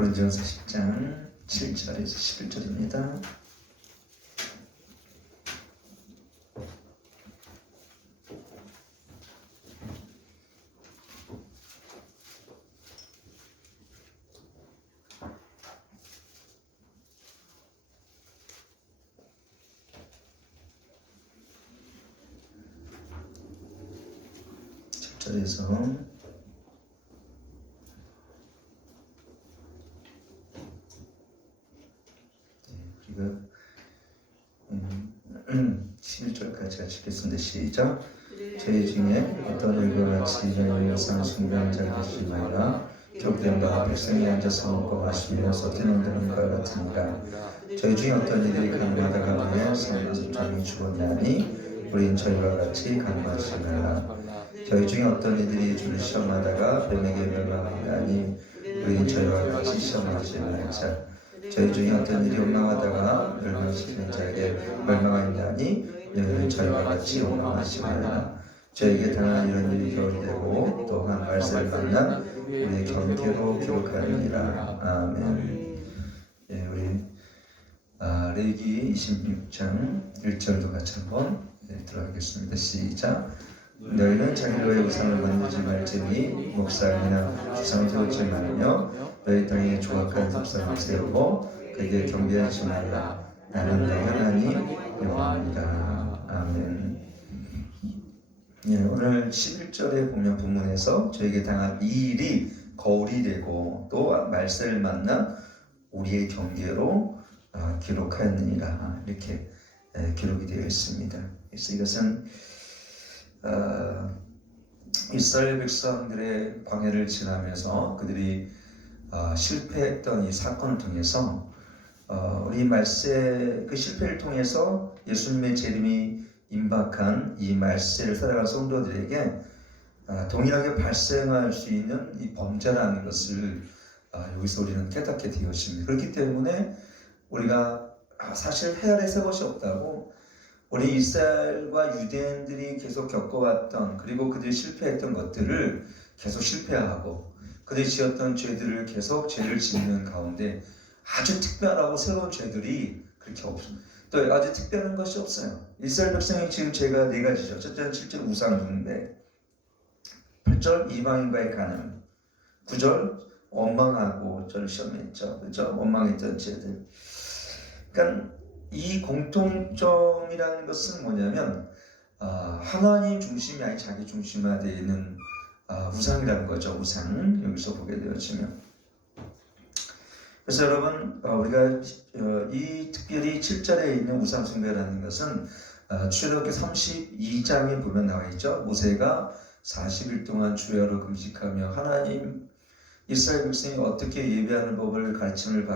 고린도전서 10장 7절에서 11절입니다. 그래서 우리가 11절까지 같이 읽겠습니다. 시작. 저희 중에 어떤 일과 같이 저희 우상 숭배하는 자가 되지 말라. 교육된 바 백성이 앉아서 먹고 마시며 썩히는 것과 같으니라. 저희 중에 어떤 이들이 간구하다가 위에 삶에서 종이 죽었나니 우린 저희와 같이 간구하지 말라. 저희 중에 어떤 이들이 주를 시험하다가 뱀에게 멸망하나니 우리는 저희와 같이 시험하지 말자. 저희 중에 어떤 일이 원망하다가 멸망시키는 자에게 멸망하나니 너희는 저희와 같이 원망하지 말라. 저에게 당한 이런 일이 겨울이 되고 또한 말세를 만난 우리의 경계로 기록하느니라. 아멘. 예, 우리 레위기 26장 1절도 같이 한번 들어가겠습니다. 시작. 너희는 자기로의 우상을 만들지 말지니 목상이나 주상을 세우지 말며 너희 땅에 조각한 섭상을 세우고 그에게 경배하지 말라. 나는 너희 하나님 여호와입니다. 아멘. 예, 오늘 11절에 보면 본문에서 저에게 당한 이 일이 거울이 되고 또 말세를 만나 우리의 경계로 기록하였느니라. 이렇게 기록이 되어 있습니다. 그래서 이것은 이스라엘 백성들의 광야를 지나면서 그들이 실패했던 이 사건을 통해서 우리 말세 그 실패를 통해서 예수님의 재림이 임박한 이 말세를 살아갈 성도들에게 동일하게 발생할 수 있는 이 범죄라는 것을 여기서 우리는 깨닫게 되었습니다. 그렇기 때문에 우리가 사실 헤아려 새 것이 없다고 우리 이스라엘과 유대인들이 계속 겪어왔던 그리고 그들이 실패했던 것들을 계속 실패하고 그들이 지었던 죄들을 계속 죄를 짓는 가운데 아주 특별하고 새로운 죄들이 그렇게 없습니다. 또 아주 특별한 것이 없어요. 이스라엘 백성이 지은 죄가 네 가지죠. 첫째는 실제 우상 숭배, 8절 이방인과의 간음, 9절 원망하고 저를 시험했죠. 그렇죠? 원망했던 죄들. 그러니까 이 공통점이라는 것은 뭐냐면 하나님 중심이 아닌 자기 중심화되어 있는 우상이라는 거죠. 우상 여기서 보게 되어지면 그래서 여러분 우리가 이 특별히 7절에 있는 우상 숭배라는 것은 출애굽기 32장에 보면 나와 있죠. 모세가 40일 동안 주야로 금식하며 하나님 이스라엘 백성이 어떻게 예배하는 법을 가르침을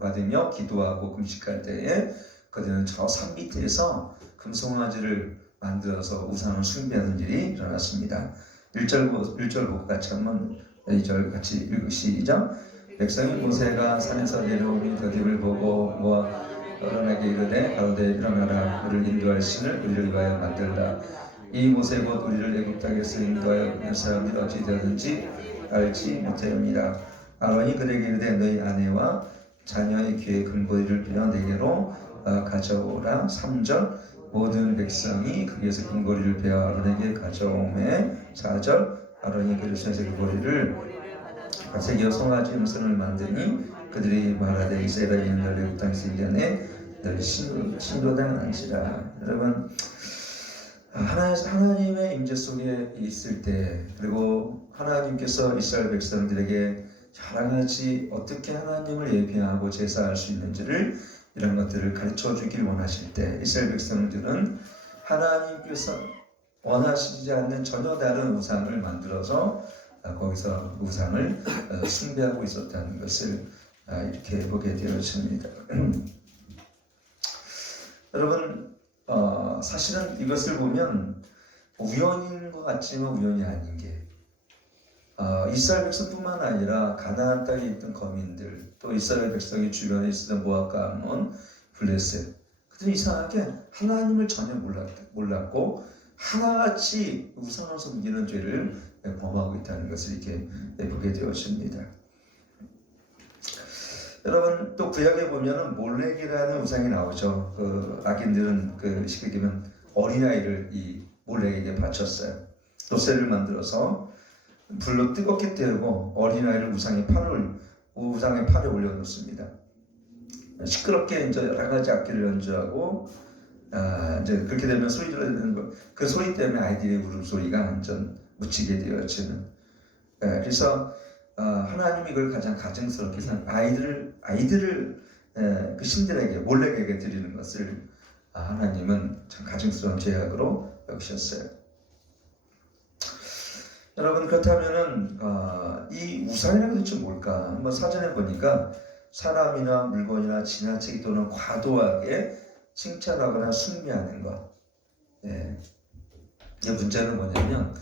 받으며 기도하고 금식할 때에 그들은 저 산 밑에서 금송아지를 만들어서 우상을 숭배하는 일이 일어났습니다. 1절 보고 같이 한번 2절 같이 읽으시죠. 백성이 모세가 산에서 내려오니 더딥을 보고 모아 어른에게 이르되 가로되 일어나라 우리를 인도할 신을 우리를 위하여 만들라. 이 모세 곧 우리를 애굽 땅에서 인도하여 그 사람이 어찌 되었는지 알지 못하옵니다. 아론이 그에게 이르되 너희 아내와 자녀의 귀에 금고리를 빌어 내게로 가져오라. 3절 모든 백성이 거기에서 금고리를 베어 아론에게 가져오매 4절 아론이 그들 손에서 금고리를 새겨 송아지 음성을 만드니 그들이 말하되 이스라엘은 너희 애굽 땅에서 이겨내 너희 신도당한지라. 여러분 하나님의 임재 속에 있을 때 그리고 하나님께서 이스라엘 백성들에게 자랑하지 어떻게 하나님을 예배하고 제사할 수 있는지를 이런 것들을 가르쳐 주길 원하실 때 이스라엘 백성들은 하나님께서 원하시지 않는 전혀 다른 우상을 만들어서 거기서 우상을 숭배하고 있었다는 것을 이렇게 보게 되었습니다. 여러분 사실은 이것을 보면 우연인 것 같지만 우연이 아닌 게 이스라엘 백성뿐만 아니라 가나안 땅에 있던 거민들 또 이스라엘 백성이 주변에 있었던 모압과 암몬, 블레셋 그들이 이상하게 하나님을 전혀 몰랐고 하나같이 우상을 섬기는 죄를 범하고 있다는 것을 이렇게 보게 되었습니다. 여러분 또 구약에 보면은 몰렉이라는 우상이 나오죠. 그 악인들은 그 시기면 어린아이를 이 몰렉에게 바쳤어요. 돛새를 만들어서 불로 뜨겁게 태우고 어린아이를 우상의 팔에 올려놓습니다. 시끄럽게 이제 여러 가지 악기를 연주하고 이제 그렇게 되면 소리 지르는 거, 그 소리 때문에 아이들의 울음소리가 완전 묻히게 되어지는. 그래서 하나님이 그걸 가장 가증스럽게 아이들을 그 신들에게 몰렉에게 드리는 것을 하나님은 참 가증스러운 죄악으로 여기셨어요. 여러분 그렇다면은 이 우상이라는 게 도대체 뭘까? 한번 사전에 보니까 사람이나 물건이나 지나치게 또는 과도하게 칭찬하거나 숭배하는 것. 이 문제는 뭐냐면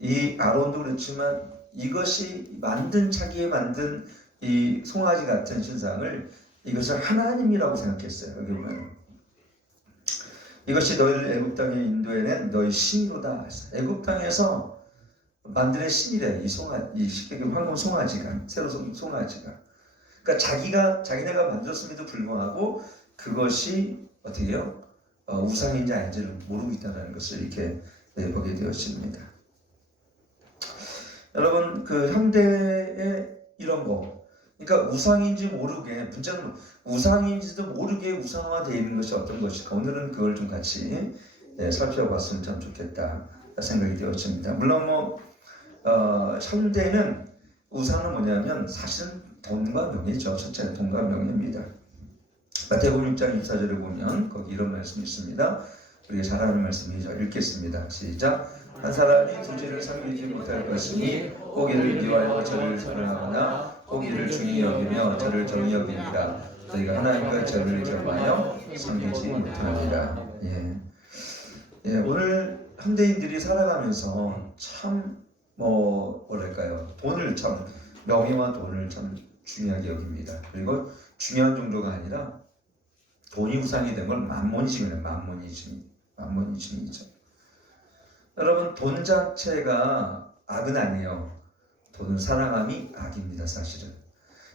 이 아론도 그렇지만 이것이 자기의 만든 이 송아지 같은 신상을 이것을 하나님이라고 생각했어요. 여기 보면 이것이 너희를 애굽 땅에 인도해낸 너희 신이로다. 애굽 땅에서 만드는 신이래. 이 황금 송아지가, 새로 선 송아지가. 그러니까 자기네가 만들었음에도 불구하고 그것이 어떻게 해요? 우상인지 아닌지를 모르고 있다는 것을 이렇게 보게 되었습니다. 여러분 그 현대에 이런 거, 그러니까 우상인지 모르게, 문제는 우상인지도 모르게 우상화되어 있는 것이 어떤 것일까? 오늘은 그걸 좀 같이 살펴봤으면 참 좋겠다 생각이 되었습니다. 물론 현대는 우상은 뭐냐면 사실은 돈과 명예죠. 첫째는 돈과 명예입니다. 마태복음 6장 24절에 보면 거기 이런 말씀이 있습니다. 우리가 잘 아는 말씀이죠. 읽겠습니다. 시작. 한 사람이 두 죄를 섬기지 못할 것이니 고기를 미워하여 저를 사랑하거나 고기를 중히 여기며 저를 정히 여기니라. 저희가 하나님과 저를 겸하여 섬기지 못하리라. 오늘 현대인들이 살아가면서 참 뭐랄까요? 명예와 돈을 참 중요하게 여깁니다. 그리고 중요한 정도가 아니라 돈이 우상이 된 걸 만모니즘이죠. 여러분 돈 자체가 악은 아니에요. 돈을 사랑함이 악입니다, 사실은.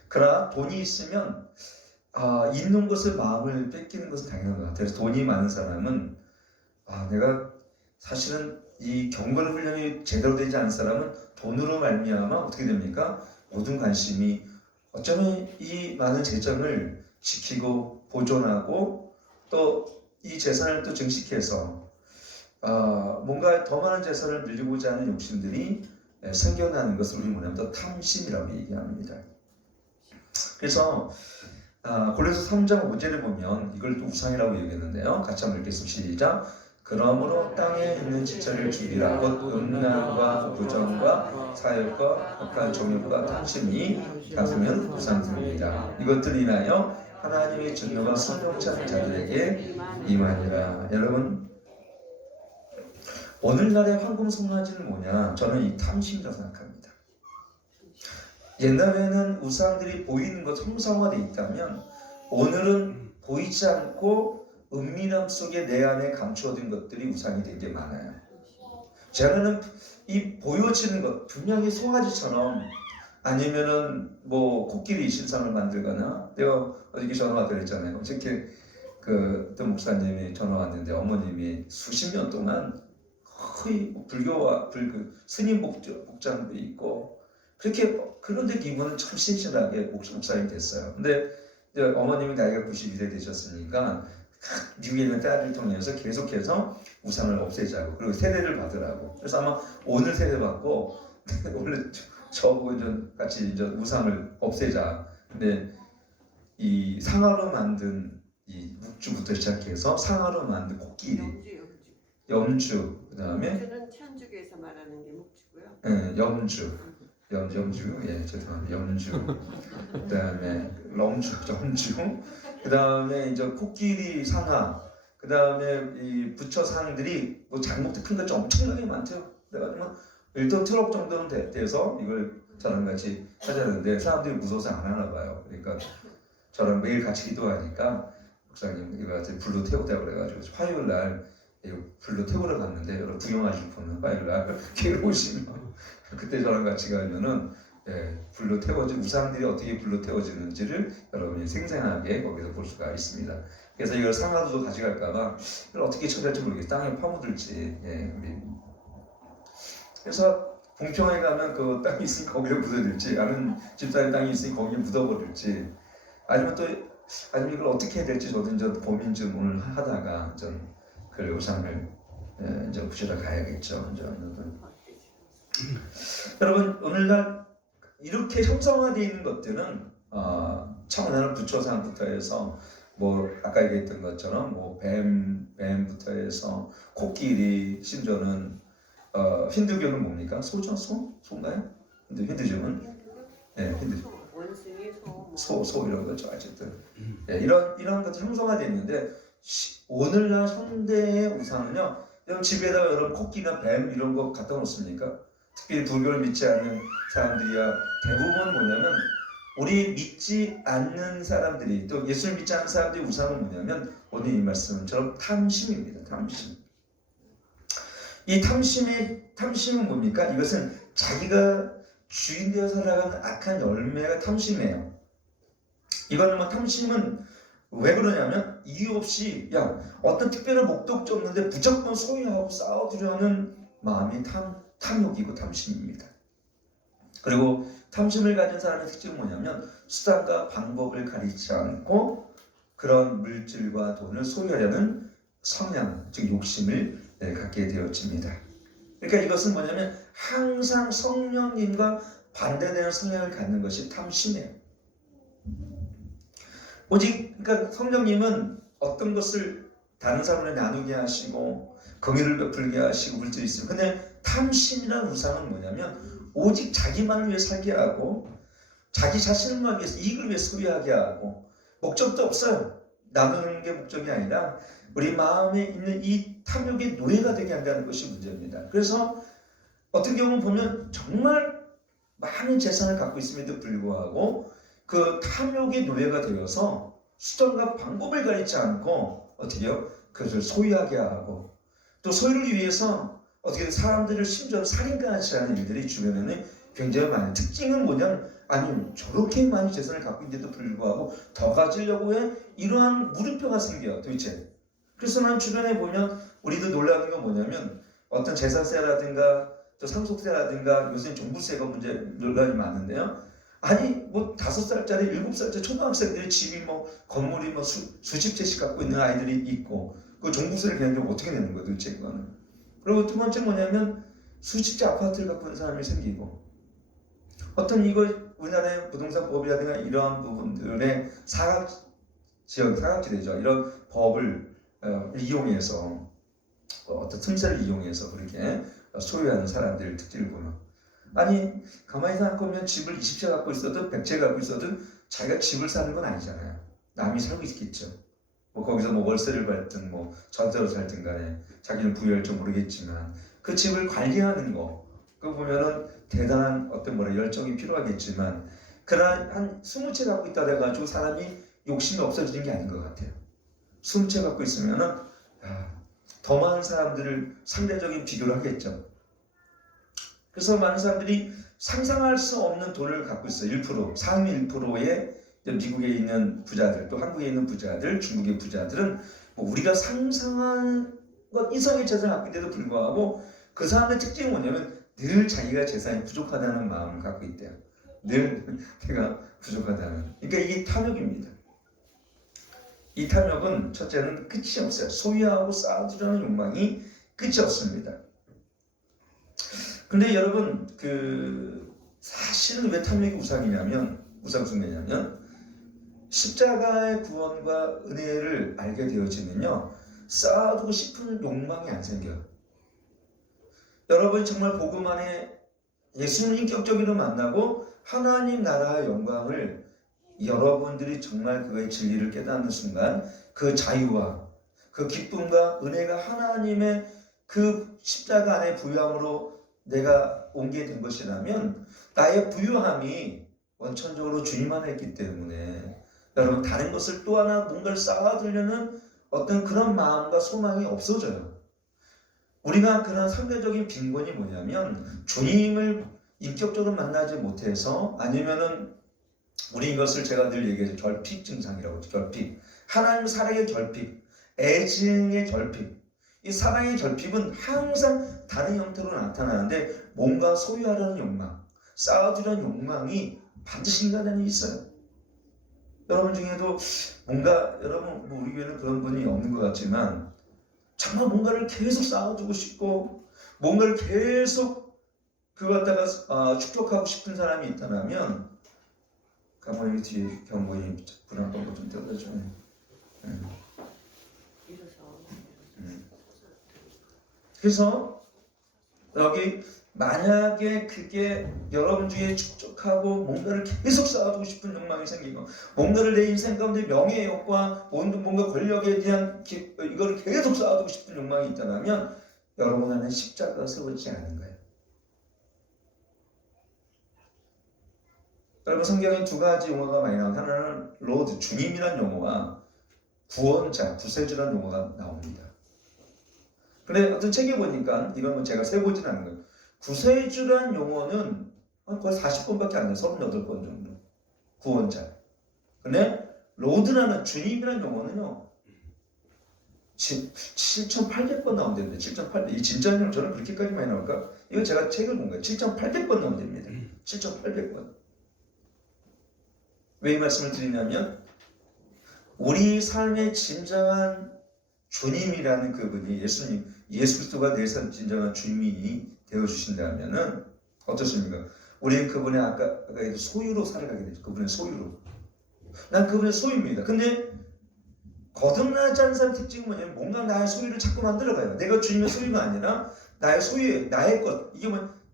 그러나 돈이 있으면 있는 것을 마음을 뺏기는 것은 당연한 것 같아요. 그래서 돈이 많은 사람은 내가 사실은 이 경건 훈련이 제대로 되지 않은 사람은 돈으로 말미암아 어떻게 됩니까? 모든 관심이 어쩌면 이 많은 재정을 지키고 보존하고 또 이 재산을 또 증식해서 뭔가 더 많은 재산을 늘리고자 하는 욕심들이 생겨나는 것을 우리 뭐냐면 또 탐심이라고 얘기합니다. 그래서 골로새 3장 5절에 보면 이걸 또 우상이라고 얘기했는데요. 같이 한번 읽겠습니다. 시작. 그러므로 땅에 있는 지체를 죽이라. 곧 음란과 부정과 사욕과 악한 정욕과 탐심이 다스리는 우상들입니다. 이것들 인하여 하나님의 진노가 순종치 않은 자들에게 임하니라. 여러분 오늘날의 황금 송아지는 뭐냐? 저는 이 탐심이라고 생각합니다. 옛날에는 우상들이 보이는 것 형상화되어 있다면 오늘은 보이지 않고 은밀함 속에 내 안에 감추어진 것들이 우상이 된 게 많아요. 저는 이 보여지는 것, 분명히 송아지처럼 아니면은 코끼리 신상을 만들거나, 내가 어저께 전화 왔다 그랬잖아요. 어저께 또 목사님이 전화 왔는데 어머님이 수십 년 동안 거의 불교와 스님 복장도 있고 그런데 이분은 참 신실하게 목사님이 됐어요. 근데 어머님이 나이가 92세 되셨으니까 미국에 있는 딸을 통해서 계속해서 우상을 없애자고, 그리고 세례를 받으라고. 그래서 아마 오늘 세례 받고 오늘 저하고 같이 우상을 없애자. 근데 이 상아로 만든 이 묵주부터 시작해서 상아로 만든 코끼리, 염주, 그다음에 염주는 천주교에서 말하는 게 묵주고요. 염주, 죄송합니다. 염주, 그다음에 점주, 그다음에 이제 코끼리 상아, 그다음에 이 부처상들이 장목도 큰 거 엄청나게 많대요. 그래가지고 1톤 트럭 정도는 돼서 이걸 저랑 같이 하자는데 사람들이 무서워서 안 하나 봐요. 그러니까 저랑 매일 같이 기도하니까 목사님 이거 같이 불로 태우자 그래가지고 화요일 날 불로 태우러 갔는데 여러분 구경하실 분은 화요일 날 기회 오시면 그때 저랑 같이 가면은 불로 태워진 우상들이 어떻게 불로 태워지는지를 여러분이 생생하게 거기서 볼 수가 있습니다. 그래서 이걸 상하도도 가져갈까봐 이걸 어떻게 처리할지 모르겠어요. 땅에 파묻을지. 우리 그래서 공평에 가면 그 땅이 있으니 거기에 묻어질지, 아는 집사의 땅이 있으니 거기에 묻어버릴지, 아니면 이걸 어떻게 해야 될지 저도 이제 고민 좀 오늘 하다가 그 우상을 이제 구실러 가야겠죠. 여러분 오늘날 이렇게 형성화되어 있는 것들은 청나는 부처상부터 해서 뭐 아까 얘기했던 것처럼 뭐 뱀부터 해서 코끼리, 심지어는 힌두교는 뭡니까? 소죠? 소인가요? 힌두교는 힌두 원숭이, 소 이런 거죠. 어쨌든 이런 것들 형성화되어 있는데 오늘날 현대의 우상은요, 여러분 집에다가 여러분 코끼리나 뱀 이런 거 갖다 놓습니까? 특히 불교를 믿지 않는 사람들이야 대부분 뭐냐면, 우리 믿지 않는 사람들이 또 예수를 믿지 않는 사람들이 우상은 뭐냐면 오늘 이 말씀처럼 탐심입니다. 탐심. 이 탐심은 뭡니까? 이것은 자기가 주인 되어 살아가는 악한 열매가 탐심이에요. 이거는 뭐 탐심은 왜 그러냐면 이유 없이 어떤 특별한 목적도 없는데 무조건 소유하고 쌓아두려는 마음이 탐욕이고 탐심입니다. 그리고 탐심을 가진 사람의 특징은 뭐냐면 수단과 방법을 가리지 않고 그런 물질과 돈을 소유하려는 성향, 즉 욕심을 갖게 되어집니다. 그러니까 이것은 뭐냐면 항상 성령님과 반대되는 성향을 갖는 것이 탐심이에요. 오직 그러니까 성령님은 어떤 것을 다른 사람을 나누게 하시고 긍휼을 베풀게 하시고 물질이 있어요. 근데 탐심이라는 우상은 뭐냐면 오직 자기만을 위해 살게 하고 자기 자신을 위해서 이익을 위해 소유하게 하고 목적도 없어요. 나누는 게 목적이 아니라 우리 마음에 있는 이 탐욕의 노예가 되게 한다는 것이 문제입니다. 그래서 어떤 경우 보면 정말 많은 재산을 갖고 있음에도 불구하고 그 탐욕의 노예가 되어서 수단과 방법을 가리지 않고 어떻게요? 그것을 소유하게 하고 또 소유를 위해서 어떻게 사람들을 심지어 살인까지 하는 일들이 주변에는 굉장히 많아요. 특징은 뭐냐면 아니 저렇게 많이 재산을 갖고 있는데도 불구하고 더 가지려고 해? 이러한 물음표가 생겨요. 도대체. 그래서 난 주변에 보면 우리도 놀라는 건 뭐냐면 어떤 재산세라든가 또 상속세라든가 요새 종부세가 논란이 많은데요. 아니 뭐 5살짜리 7살짜리 초등학생들이 집이 뭐 건물이 뭐 수십 채씩 갖고 있는 아이들이 있고 그 종부세를 그냥 어떻게 내는 거예요 도대체 그거는. 그리고 두 번째 뭐냐면 수십 채 아파트를 갖고 있는 사람이 생기고 어떤 이거 우리나라의 부동산법이라든가 이러한 부분들의 사각지대죠. 이런 법을 이용해서 어떤 틈새를 이용해서 그렇게 소유하는 사람들의 특징을 보면 아니 가만히 생각하면 집을 20채 갖고 있어도 100채 갖고 있어도 자기가 집을 사는 건 아니잖아요. 남이 살고 있겠죠. 뭐 거기서 뭐 월세를 받든 뭐 전세로 살든 간에 자기는 부유할지 모르겠지만 그 집을 관리하는 거 그거 보면은 대단한 어떤 열정이 필요하겠지만 그러한 한 20채 갖고 있다 해가지고 사람이 욕심이 없어지는 게 아닌 것 같아요. 20채 갖고 있으면은 더 많은 사람들을 상대적인 비교를 하겠죠. 그래서 많은 사람들이 상상할 수 없는 돈을 갖고 있어요. 1%, 상위 1%의 미국에 있는 부자들, 또 한국에 있는 부자들, 중국의 부자들은 뭐 우리가 상상한 것 이상의 재산을 갖고 있는데도 불구하고 그 사람의 특징이 뭐냐면 늘 자기가 재산이 부족하다는 마음을 갖고 있대요. 늘 내가 부족하다는. 그러니까 이게 탐욕입니다. 이 탐욕은 첫째는 끝이 없어요. 소유하고 쌓아두려는 욕망이 끝이 없습니다. 근데 여러분 사실은 왜 탐욕이 우상숭배냐면 십자가의 구원과 은혜를 알게 되어지면요 쌓아두고 싶은 욕망이 안 생겨요. 여러분이 정말 복음 안에 예수님을 인격적으로 만나고 하나님 나라의 영광을 여러분들이 정말 그의 진리를 깨닫는 순간 그 자유와 그 기쁨과 은혜가 하나님의 그 십자가 안에 부유함으로 내가 옮게 된 것이라면 나의 부유함이 원천적으로 주님 안에 있기 때문에 여러분 다른 것을 또 하나 뭔가를 쌓아두려는 어떤 그런 마음과 소망이 없어져요. 우리가 그런 상대적인 빈곤이 뭐냐면 주님을 인격적으로 만나지 못해서 아니면은 우리 이것을 제가 늘 얘기해요. 결핍 증상이라고 하죠. 결핍. 하나님 사랑의 결핍, 애증의 결핍. 이 사랑의 결핍은 항상 다른 형태로 나타나는데 뭔가 소유하려는 욕망, 쌓아두려는 욕망이 반드시 인간에는 있어요. 여러분 중에도 뭔가 여러분 뭐 우리 교회는 그런 분이 없는 것 같지만 정말 뭔가를 계속 쌓아두고 싶고 뭔가를 계속 그거 갖다가 축적하고 싶은 사람이 있다면 가만히 뒤에 경고인 분 한 번 좀 떼어줘. 그래서 여기 만약에 그게 여러분 중에 축적하고 뭔가를 계속 쌓아두고 싶은 욕망이 생기고 뭔가를 내 인생 가운데 명예욕과 뭔가 권력에 대한 이거를 계속 쌓아두고 싶은 욕망이 있다면 여러분 안에 십자가가 세워지지 않은 거예요. 여러분 성경에 두 가지 용어가 많이 나옵니다. 하나는 로드, 주님이란 용어와 구원자, 구세주란 용어가 나옵니다. 근데 어떤 책에 보니까 이건 제가 세보진 않은 거예요. 구세주란 용어는 거의 40번밖에 안 돼요. 38번 정도. 구원자. 근데 로드라는 주님이란 용어는요. 7,800번 나온답니다. 7,800. 이 진짜 용어 저는 그렇게까지 많이 나올까? 이거 제가 책을 본 거예요. 7,800번 나온답니다. 7,800번. 왜 이 말씀을 드리냐면 우리 삶의 진정한 주님이라는 그분이 예수님, 예수 그리스도가 내 삶 진정한 주님이 되어주신다면은 어떻습니까? 우리는 그분의 아까 소유로 살아가게 되죠. 그분의 소유로. 난 그분의 소유입니다. 근데 거듭나지 않은 사람 특징은 뭐냐면 뭔가 나의 소유를 자꾸 만들어가요. 내가 주님의 소유가 아니라 나의 소유예요. 나의 것.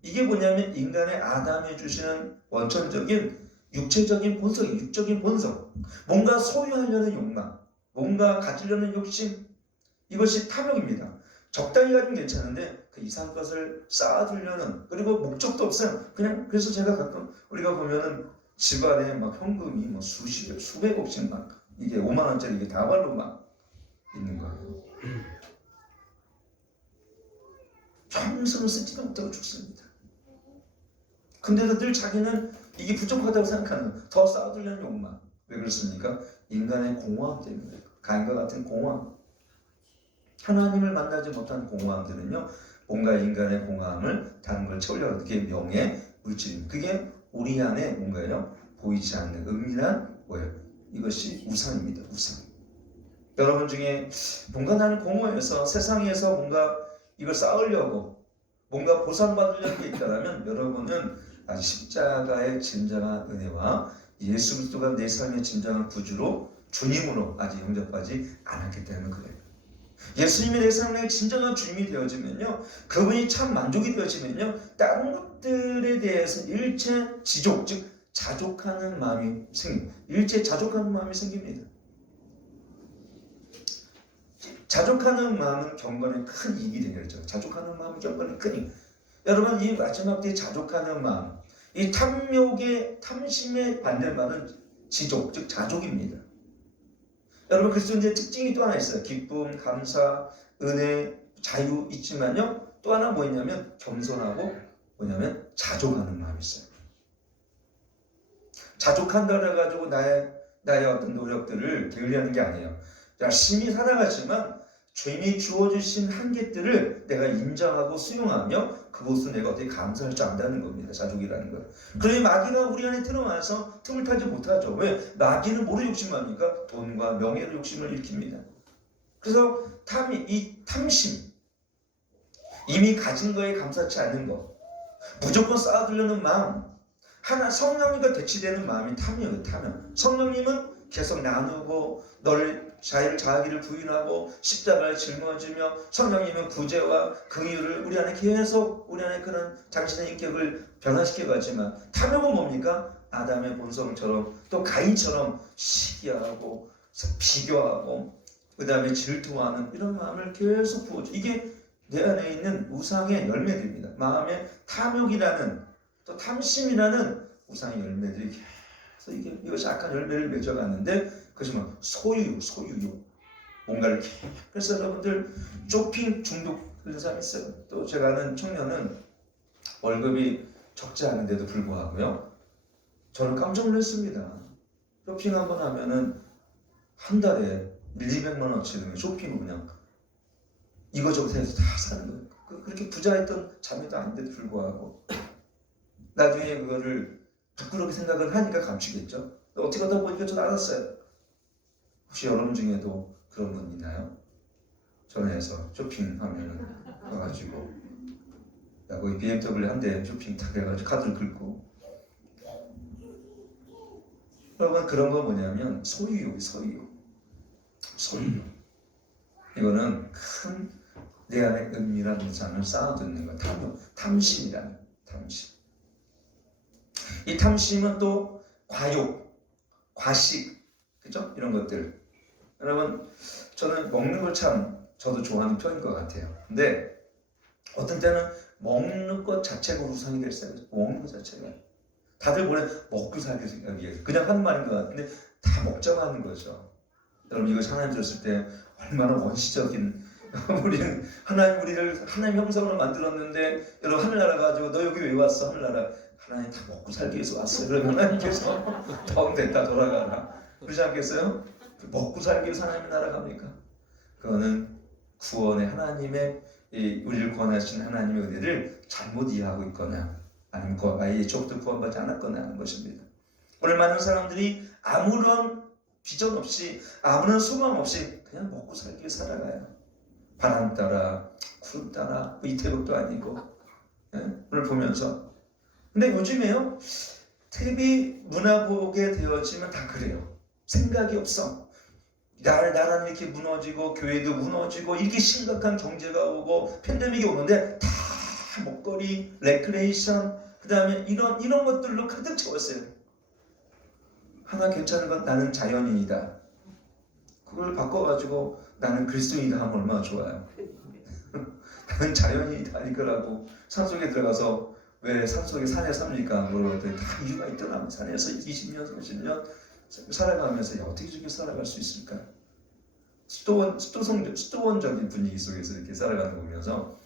이게 뭐냐면 인간의 아담이 주시는 원천적인 육체적인 본성이에요. 육적인 본성. 뭔가 소유하려는 욕망, 뭔가 가지려는 욕심, 이것이 탐욕입니다. 적당히 가지면 괜찮은데 그 이상 것을 쌓아두려는, 그리고 목적도 없어요. 그냥 그래서 제가 가끔 우리가 보면은 집안에 막 현금이 뭐 수백억씩 막 이게 5만 원짜리 이게 다발로 막 있는 거예요. 평생을 쓰지도 못하고 죽습니다. 근데도 늘 자기는 이게 부족하다고 생각하는, 더 쌓아두려는 욕망. 왜 그렇습니까? 인간의 공허함 때문에. 가인과 같은 공허함. 하나님을 만나지 못한 공허함들은요, 뭔가 인간의 공허함을 다른 걸 채우려고 하는 그게 명예, 물질입니다. 그게 우리 안에 뭔가요? 보이지 않는 은밀한 뭐예요? 이것이 우상입니다. 우상. 여러분 중에 뭔가 나는 공허해서 세상에서 뭔가 이걸 쌓으려고 뭔가 보상받으려는 게 있다면 여러분은 아직 십자가의 진정한 은혜와 예수 그리스도가 내 삶의 진정한 구주로 주님으로 아직 영접하지 않았기 때문에 그래요. 예수님이 내 삶의 진정한 주님이 되어지면요, 그분이 참 만족이 되어지면요, 다른 것들에 대해서 일체 지족, 즉 자족하는 마음이 생깁니다. 일체 자족하는 마음이 생깁니다. 자족하는 마음은 경건에 큰 이익이 되겠죠. 자족하는 마음은 경건에 큰 이익. 여러분 이 마지막 때 자족하는 마음, 이 탐심의 반대말은 지족, 즉 자족입니다. 여러분 그리스도인의 특징이 또 하나 있어요. 기쁨, 감사, 은혜, 자유 있지만요. 또 하나 뭐냐면 겸손하고 뭐냐면 자족하는 마음이 있어요. 자족한다 그래가지고 나의 어떤 노력들을 게을리하는 게 아니에요. 열심히 살아가지만 주님이 주어주신 한계들을 내가 인정하고 수용하며 그것을 내가 어떻게 감사할 줄 안다는 겁니다. 자족이라는 것. 그러니 마귀가 우리 안에 들어와서 틈을 타지 못하죠. 왜? 마귀는 뭐를 욕심합니까? 돈과 명예를 욕심을 일으킵니다. 그래서 이 탐심, 이미 가진 거에 감사치 않은 것, 무조건 쌓아두려는 마음, 하나 성령님과 대치되는 마음이 탐이에요. 탐욕. 성령님은 계속 나누고 너를 자기를 부인하고 십자가를 짊어지며, 성령님은 구제와 긍휼을 우리 안에 계속 우리 안에 그런 당신의 인격을 변화시켜 가지만, 탐욕은 뭡니까? 아담의 본성처럼 또 가인처럼 시기하고 비교하고 그 다음에 질투하는 이런 마음을 계속 부어줘. 이게 내 안에 있는 우상의 열매들입니다. 마음의 탐욕이라는 또 탐심이라는 우상의 열매들이 계속 이것이 악한 열매를 맺어갔는데, 그것이 뭐 소유욕, 뭔가를 그래서 여러분들 쇼핑 중독 그런 사람이 있어요. 또 제가 아는 청년은 월급이 적지 않은데도 불구하고요. 저는 깜짝 놀랐습니다. 쇼핑 한번 하면은 한 달에 200만 원어치 되는 쇼핑을 그냥 이거저거 해서 다 사는 거예요. 그렇게 부자였던 자매도 아닌데도 불구하고 나중에 그거를 부끄럽게 생각을 하니까 감추겠죠. 어떻게 하다 보니까 좀 알았어요. 혹시 여러분 중에도 그런 분 있나요? 전화해서 쇼핑하면은 와가지고 야 거기 BMW 한 대 쇼핑 딱 해가지고 카드를 긁고 여러분 그런 거 뭐냐면 소유욕. 이거는 큰 내 안에 은밀한 우상을 쌓아두는 거 탐심이라는 탐심. 이 탐심은 또 과욕, 과식, 그죠? 이런 것들. 여러분 저는 먹는 걸 참 저도 좋아하는 편인 것 같아요. 근데 어떤 때는 먹는 것 자체가 우상이 될 수가 있어요. 먹는 것 자체가. 다들 원래 먹고 살기 위해서 그냥 하는 말인 것 같은데 다 먹자고 하는 거죠. 여러분 이거 하나님 들었을 때 얼마나 원시적인 우리는 우리를 하나님 형상으로 만들었는데 여러분 하늘나라 가지고 너 여기 왜 왔어? 하늘나라 하나님 다 먹고 살기 위해서 왔어요. 그러면 하나님께서 정 됐다 돌아가라 그러지 않겠어요? 먹고 살기 위해서 하나님 나라 갑니까? 그거는 구원의 하나님의 우리를 구원하신 하나님의 은혜를 잘못 이해하고 있거나 아니면 아예 애초부터 구원받지 않았거나 하는 것입니다. 오늘 많은 사람들이 아무런 비전 없이 아무런 소망 없이 그냥 먹고 살기 위해 살아가요. 바람 따라 구름 따라 이태국도 아니고 오늘 보면서 근데 요즘에요 텔레비 문화 보게 되어지면 다 그래요. 생각이 없어. 나라는 이렇게 무너지고 교회도 무너지고 이렇게 심각한 경제가 오고 팬데믹이 오는데 다 먹거리, 레크레이션 그 다음에 이런 것들로 가득 채웠어요. 하나 괜찮은 건 나는 자연인이다. 그걸 바꿔가지고 나는 그리스도인이다 하면 얼마나 좋아요. 나는 자연인이다 이거라고 산속에 들어가서 왜 산속에 산에 삽니까? 물어봤더니 다 이유가 있더라고요. 산에서 20년, 30년 살아가면서 야, 어떻게 저렇게 살아갈 수 있을까? 수도원적인 분위기 속에서 이렇게 살아가는 거 보면서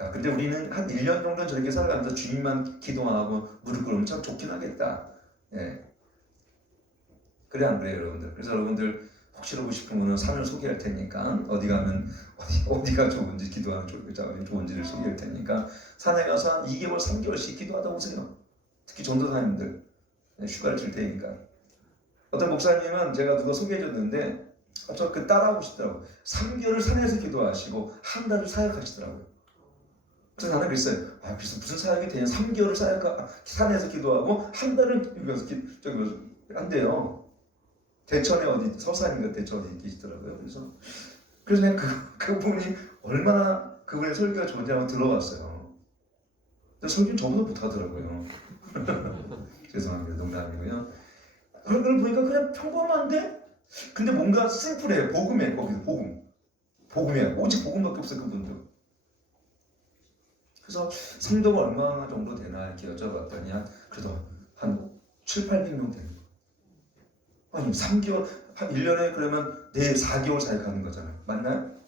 야, 근데 우리는 한 1년 정도 저렇게 살아가면서 주님만 기도하고 무릎 꿇으면 참 좋긴 하겠다. 예. 그래 안 그래요 여러분들? 그래서 여러분들 혹시 보고 싶은 분은 산을 소개할 테니까 어디 가면 어디가 좋은지 기도하는 좋은지를 소개할 테니까 산에 가서 한 2개월 3개월씩 기도하다 오세요. 특히 전도사님들 휴가를 줄 테니까. 어떤 목사님은 제가 누가 소개해줬는데 저 그 따라하고 싶더라고요. 3개월을 산에서 기도하시고 한 달을 사역하시더라고요. 그래서 나는 그랬어요. 무슨 사역이 되냐? 3개월을 산에서 기도하고 한 달을 여기서 한대요. 대천에 어디 서산인가 대천 어디 계시더라고요. 그래서 그냥 그분이 얼마나 그분의 설교가 좋은지 한번 들어봤어요. 근데 설교 저보다 못하더라고요. 죄송합니다. 농담이고요. 그런 걸 보니까 그냥 평범한데 근데 뭔가 심플해요. 복음이에요. 거기서 복음이에요. 오직 복음밖에 없어요. 그분도. 그래서 성도가 얼마나 정도 되나 이렇게 여쭤봤더니 그래도 한 700~800명 되는 거예요. 아니 3개월, 한 1년에 그러면 4개월 사역하는 거잖아요. 맞나요?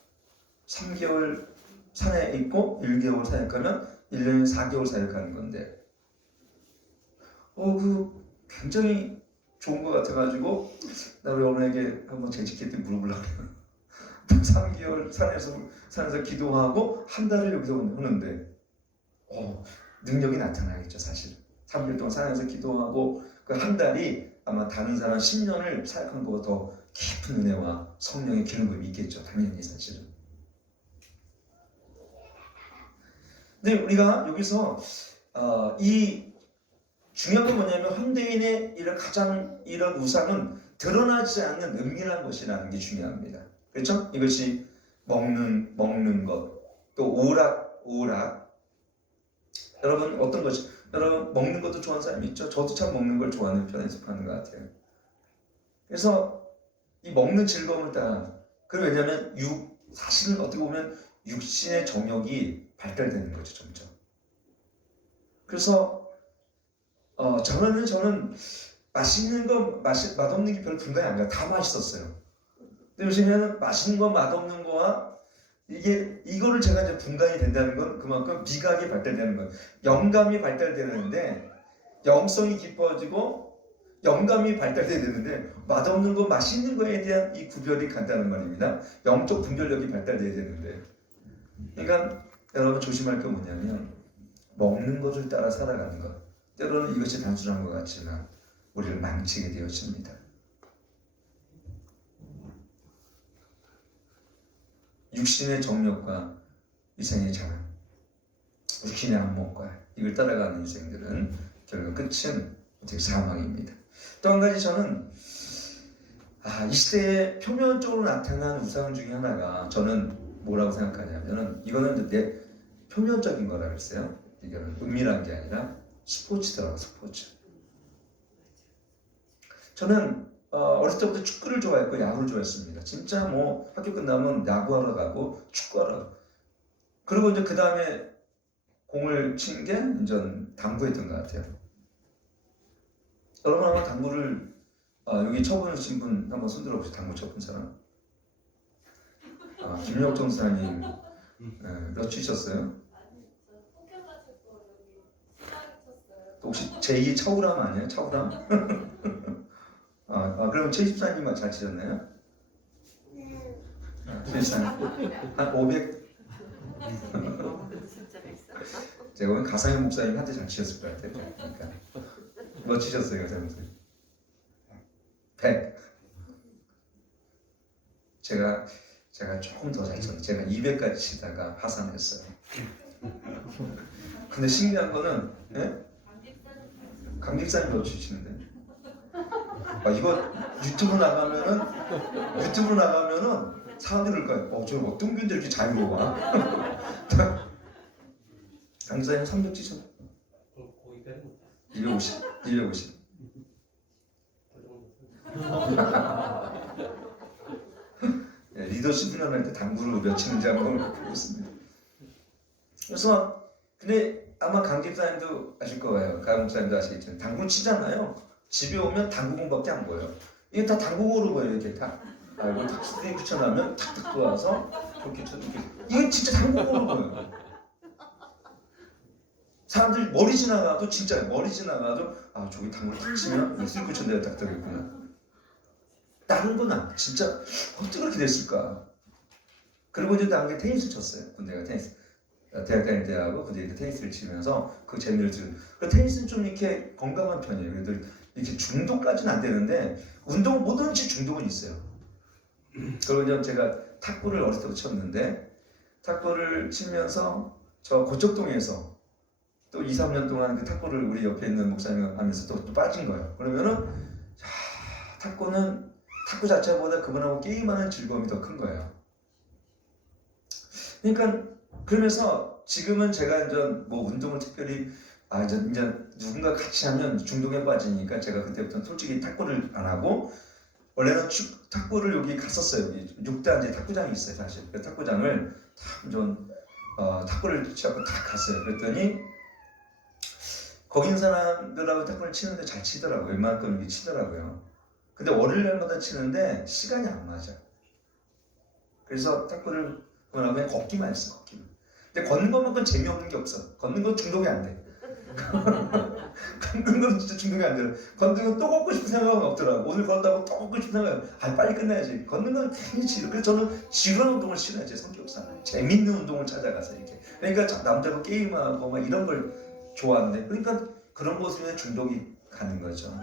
3개월 산에 있고 1개월 사역하면 1년에 4개월 사역하는 건데 굉장히 좋은 것 같아가지고 나 우리 어머니에게 한번 재직했더니 물어보려고 해요. 3개월 산에서 기도하고 한 달을 여기서 하는데 능력이 나타나겠죠 사실. 3개월 동안 산에서 기도하고 그 한 달이 아마 다른 사람 10년을 사역한 것보다 더 깊은 은혜와 성령의 기름을 있겠죠. 당연히 사실은. 근데 우리가 여기서 이 중요한 건 뭐냐면 현대인의 이런 우상은 드러나지 않는 은밀한 것이라는 게 중요합니다. 그렇죠? 이것이 먹는 것, 또 오락. 여러분 어떤 것이? 여러분 먹는 것도 좋아하는 사람이 있죠? 저도 참 먹는 걸 좋아하는 편에 속하는 것 같아요. 그래서 이 먹는 즐거움을 따라 왜냐하면 사실은 어떻게 보면 육신의 정욕이 발달되는 거죠 점점. 그래서 저는 맛있는 거 맛없는 게 별로 분간이 안 가요. 다 맛있었어요. 근데 요즘에는 맛있는 거 맛없는 거와 이거를 제가 이제 분간이 된다는 건 그만큼 미각이 발달되는 거예요. 영감이 발달되는데 영성이 깊어지고 영감이 발달돼야 되는데 맛없는 거 맛있는 거에 대한 이 구별이 간다는 말입니다. 영적 분별력이 발달돼야 되는데 그러니까 여러분 조심할 게 뭐냐면 먹는 것을 따라 살아가는 것 때로는 이것이 단순한 것 같지만 우리를 망치게 되어집니다. 육신의 정욕과 이생의 자랑, 육신의 안목과 이걸 따라가는 인생들은 결국 끝은 어떻게 사망입니다. 또 한 가지 저는 이 시대에 표면적으로 나타난 우상 중에 하나가 저는 뭐라고 생각하냐면은 이거는 내 표면적인 거라 그랬어요. 이거는 은밀한 게 아니라 스포츠더라고 스포츠. 저는 어렸을 때부터 축구를 좋아했고 야구를 좋아했습니다. 진짜 뭐 학교 끝나면 야구하러 가고 축구하러 가고. 그리고 이제 그 다음에 공을 친 게 이제 당구였던 것 같아요. 여러분 아마 당구를 여기 쳐보신 분 한번 손들어 보세요. 당구 쳐본 사람. 김영정 사님 몇 치셨어요? 또 혹시 제2 차우람 아니에요? 차우람? 그럼 최집사님만 잘 치셨나요? 네. 최집사님 한 500. 숫자가 있어. 제가 보면 가상현 목사님 한테 잘 치셨을 것 같아요. 그러니까 뭐 치셨어요, 가상현 목사님? 100. 제가 조금 더 잘 쳤는데 제가 200까지 치다가 하산했어요. 근데 신기한 거는 강집사님 몇 치시는데? 이거 유튜브 나가면은 사람들이 그럴 거예요. 저 어떤 분들 이렇게 자유로워? 강집사님 300 치셨나? 250. 리더십 훈련할 때 당구를 몇 치는지 한번 보겠습니다. 그래서 근데 아마 강 집사님도 아실 거예요. 강 목사님도 아시겠지만 당구 치잖아요. 집에 오면 당구공밖에 안 보여요. 이게 다 당구공으로 보여요. 이렇게 다. 이거 탁 스틱 붙여놓으면 탁탁 들어와서 이렇게 쳐 이렇게. 이게 진짜 당구공으로 보여요. 사람들이 머리 지나가도 저기 당구를 탁 치면 스틱 붙여내야 딱 들어있구나. 다른 건 진짜 어떻게 그렇게 됐을까? 그리고 이제 나중에 테니스 쳤어요. 군대가 테니스. 대학 다닐 때하고 군대 테니스를 치면서 그 재미를 들은. 테니스는 좀 이렇게 건강한 편이에요. 그래도 이렇게 중독까지는 안 되는데 뭐든지 중독은 있어요. 그리고 이제 제가 탁구를 어렸을 때부터 쳤는데 탁구를 치면서 저 고척동에서 또 2, 3년 동안 그 탁구를 우리 옆에 있는 목사님 하면서 또 빠진 거예요. 그러면은 탁구 자체보다 그분하고 게임하는 즐거움이 더 큰 거예요. 그러니까 그러면서 지금은 제가 이제 뭐 운동을 특별히 이제 누군가 같이 하면 중독에 빠지니까 제가 그때부터 솔직히 탁구를 안 하고 원래는 탁구를 여기 갔었어요. 여기 6단 탁구장이 있어요, 사실. 그 탁구장을 탁구를 치고 딱 갔어요. 그랬더니 거기 있는 사람들하고 탁구를 치는데 잘 치더라고요. 웬만큼 이렇게 치더라고요. 근데 월요일 날마다 치는데 시간이 안 맞아. 그래서 탁구를 그러면 걷기만 했어, 걷기만. 근데 걷는 것만큼 재미없는 게 없어. 걷는 건 중독이 안 돼. 걷는 건 진짜 중독이 안 돼. 걷는 건 또 걷고 싶은 생각은 없더라고. 오늘 걷다고 또 걷고 싶은 생각은 빨리 끝내야지. 걷는 건 괜히 싫어. 그래서 저는 지루한 운동을 싫어해요. 제 성격상. 재밌는 운동을 찾아가서 이렇게. 그러니까 남자고 게임하고 막 이런 걸 좋아하는데 그러니까 그런 것에 중독이 가는 거죠.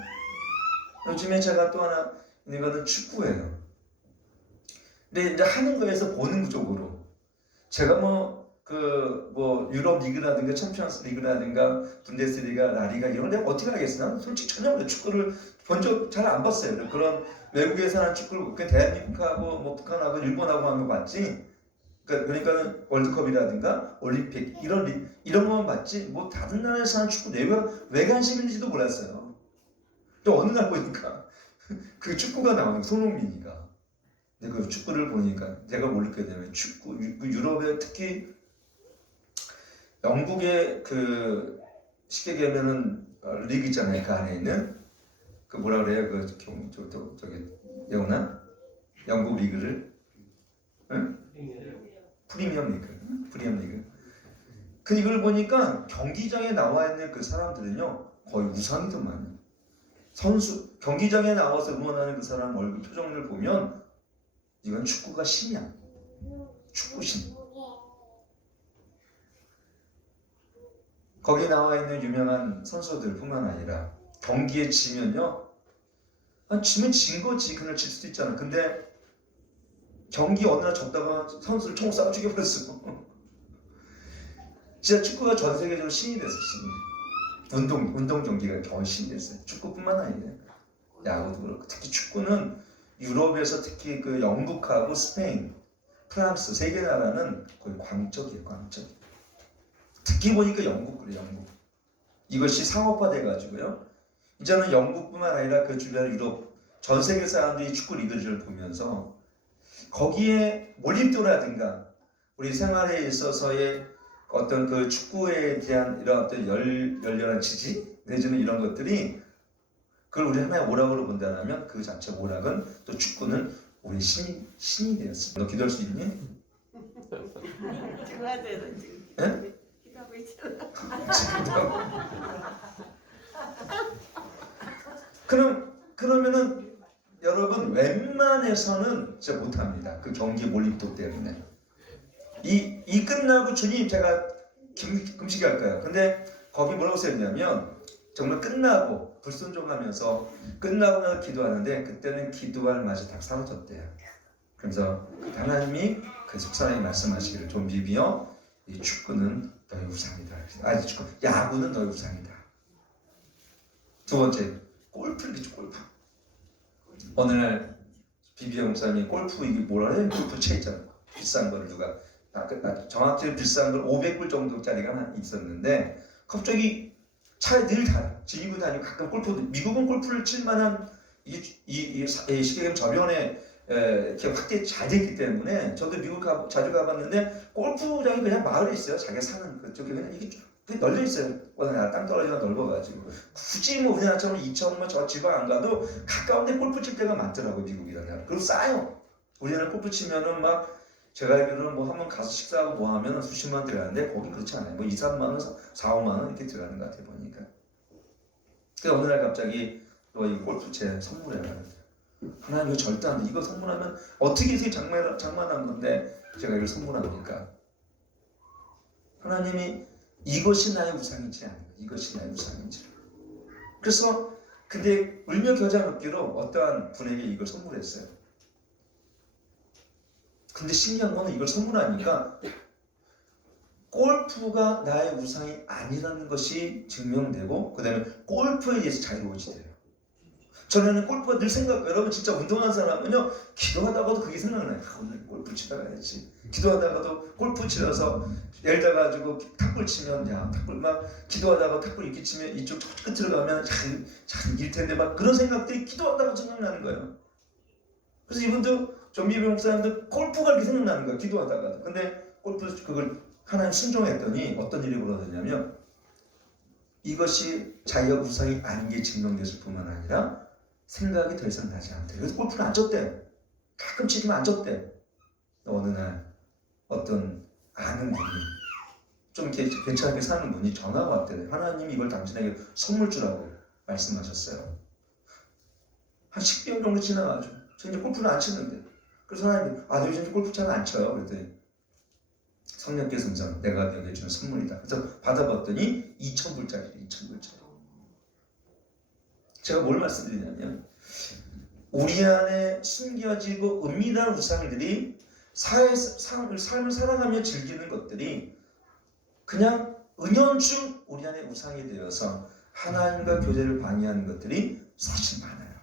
요즘에 제가 또 하나 있는 거는 축구예요. 근데 이제 하는 거에서 보는 쪽으로 제가 유럽 리그라든가 챔피언스 리그라든가 분데스리가 라리가 이런 데 어떻게 하겠어요? 솔직히 전혀 축구를 본 적 잘 안 봤어요. 그런 외국에서 하는 축구를 대한민국하고 뭐 북한하고 일본하고 하는 거 봤지. 그러니까 월드컵이라든가 올림픽 이런 것만 봤지 뭐 다른 나라에서 하는 축구 왜 관심인지도 몰랐어요. 또 어느 날 보니까 그 축구가 나오는 손흥민이가. 근데 그 축구를 보니까 내가 뭘 느꼈냐면 유럽에 특히 영국의 그 쉽게 얘기하면은 리그 있잖아요. 그 안에 있는 그 뭐라 그래요? 저기 영훈아? 영국 리그를? 응? 프리미엄리그. 그 이걸 보니까 경기장에 나와 있는 그 사람들은요 거의 우상이더만요. 선수 경기장에 나와서 응원하는 그 사람 얼굴 표정을 보면 이건 축구가 신이야. 축구신. 거기 나와 있는 유명한 선수들뿐만 아니라 경기에 지면요, 지면 진 거지. 그날 질 수도 있잖아. 근데 경기 어느 날 졌다가 선수를 총 쏴 죽여버렸어. 진짜 축구가 전 세계적으로 신이 됐어. 운동 경기가 겨우 신이 됐어요. 축구뿐만 아니라 야구도 그렇고 특히 축구는 유럽에서 특히 그 영국하고 스페인, 프랑스 세 개 나라는 거의 광적이에요. 광적. 특히 보니까 영국 그래. 영국. 이것이 상업화돼 가지고요. 이제는 영국뿐만 아니라 그 주변 유럽 전 세계 사람들이 축구 리그를 보면서 거기에 몰입도라든가 우리 생활에 있어서의 어떤 그 축구에 대한 이런 어떤 열렬한 지지 내지는 이런 것들이 그걸 우리 하나의 오락으로 본다면 그 자체 오락은 또 축구는 우리 신이 되었어. 너 기도할 수 있니? 좋아야 되는 지금. 예? 기도하고 있잖아. 그러면은 여러분 웬만해서는 진짜 못합니다. 그 경기 몰입도 때문에. 이 끝나고 주님 제가 금식할까요? 근데 거기 뭐라고 써있냐면 정말 끝나고 불순종하면서 끝나고 나서 기도하는데 그때는 기도할 맛이 다 사라졌대요. 그래서 하나님이 그 속사람이 말씀하시기를 좀 비비어 이 축구는 너의 우상이다. 아니 축구 야구는 너의 우상이다. 두 번째 골프겠죠. 골프. 어느 날 비비어 목사님이 골프 이게 뭐라 해요? 골프 채 있잖아. 비싼 거를 누가 정확히 비싼 걸 500불 정도짜리가 하나 있었는데 갑자기 차에 늘 지니고 다니고 가끔 골프 미국은 골프를 칠 만한 이 시계금 저변에 이렇게 확대 잘 됐기 때문에 저도 미국 자주 가봤는데 골프장이 그냥 마을에 있어요. 자기가 사는 그쪽에 그냥 이게 쭉 널려 있어요. 워낙 땅 떨어지가 넓어가지고 굳이 뭐 우리나라처럼 2천 저 지방 안 가도 가까운데 골프 칠 때가 많더라고 미국이라는. 그리고 싸요. 우리나라 골프 치면은 막 제가 알기로는 뭐 한번 가서 식사하고 뭐 하면 수십만 원 들어가는데 거기 그렇지 않아요. 뭐 2, 3만 원, 4, 5만 원 이렇게 들어가는 것 같아 보니까. 그래서 어느 날 갑자기 너 이 골프채 선물해라. 하나님 이거 절대 안 돼. 이거 선물하면 어떻게 해서 장만한 건데 제가 이걸 선물합니까? 하나님이 이것이 나의 우상이지 아니고 이것이 나의 우상인지. 그래서 근데 울며 겨자 먹기로 어떠한 분에게 이걸 선물했어요. 근데 신기한 거는 이걸 선물하니까 골프가 나의 우상이 아니라는 것이 증명되고 그 다음에 골프에 대해서 자유로워지대요. 저는 골프가 늘 여러분 진짜 운동하는 사람은요 기도하다가도 그게 생각나요. 오늘 골프 치러 가야지. 기도하다가도 골프 치러서 예를 들어가지고 탁구를 치면 야 탁구를 막 기도하다가 탁구를 이렇게 치면 이쪽 끝으로 가면 참 이길 텐데 막 그런 생각들이 기도하다가 생각나는 거예요. 그래서 이분도 전미배 목사님도 골프가 이렇게 생각나는 거예요. 기도하다가. 근데 골프 그걸 하나님 순종했더니 어떤 일이 벌어졌냐면 이것이 자기가 우상이 아닌 게 증명됐을 뿐만 아니라 생각이 더 이상 나지 않대. 그래서 골프를 안 쳤대. 가끔 치지만 안 쳤대. 어느 날 어떤 아는 분이 좀 괜찮게 사는 분이 전화가 왔대. 하나님이 이걸 당신에게 선물 주라고 말씀하셨어요. 한 10개월 정도 지나가죠. 저 이제 골프를 안 치는데. 그래서 하나님이 너 요즘 골프 잘 안 쳐요. 그랬더니 성령께서 음성 내가 너에게 주는 선물이다. 그래서 받아봤더니 2,000불짜리 2,000불짜리. 제가 뭘 말씀드리냐면 우리 안에 숨겨지고 은밀한 우상들이 삶을 살아가며 즐기는 것들이 그냥 은연중 우리 안에 우상이 되어서 하나님과 교제를 방해하는 것들이 사실 많아요.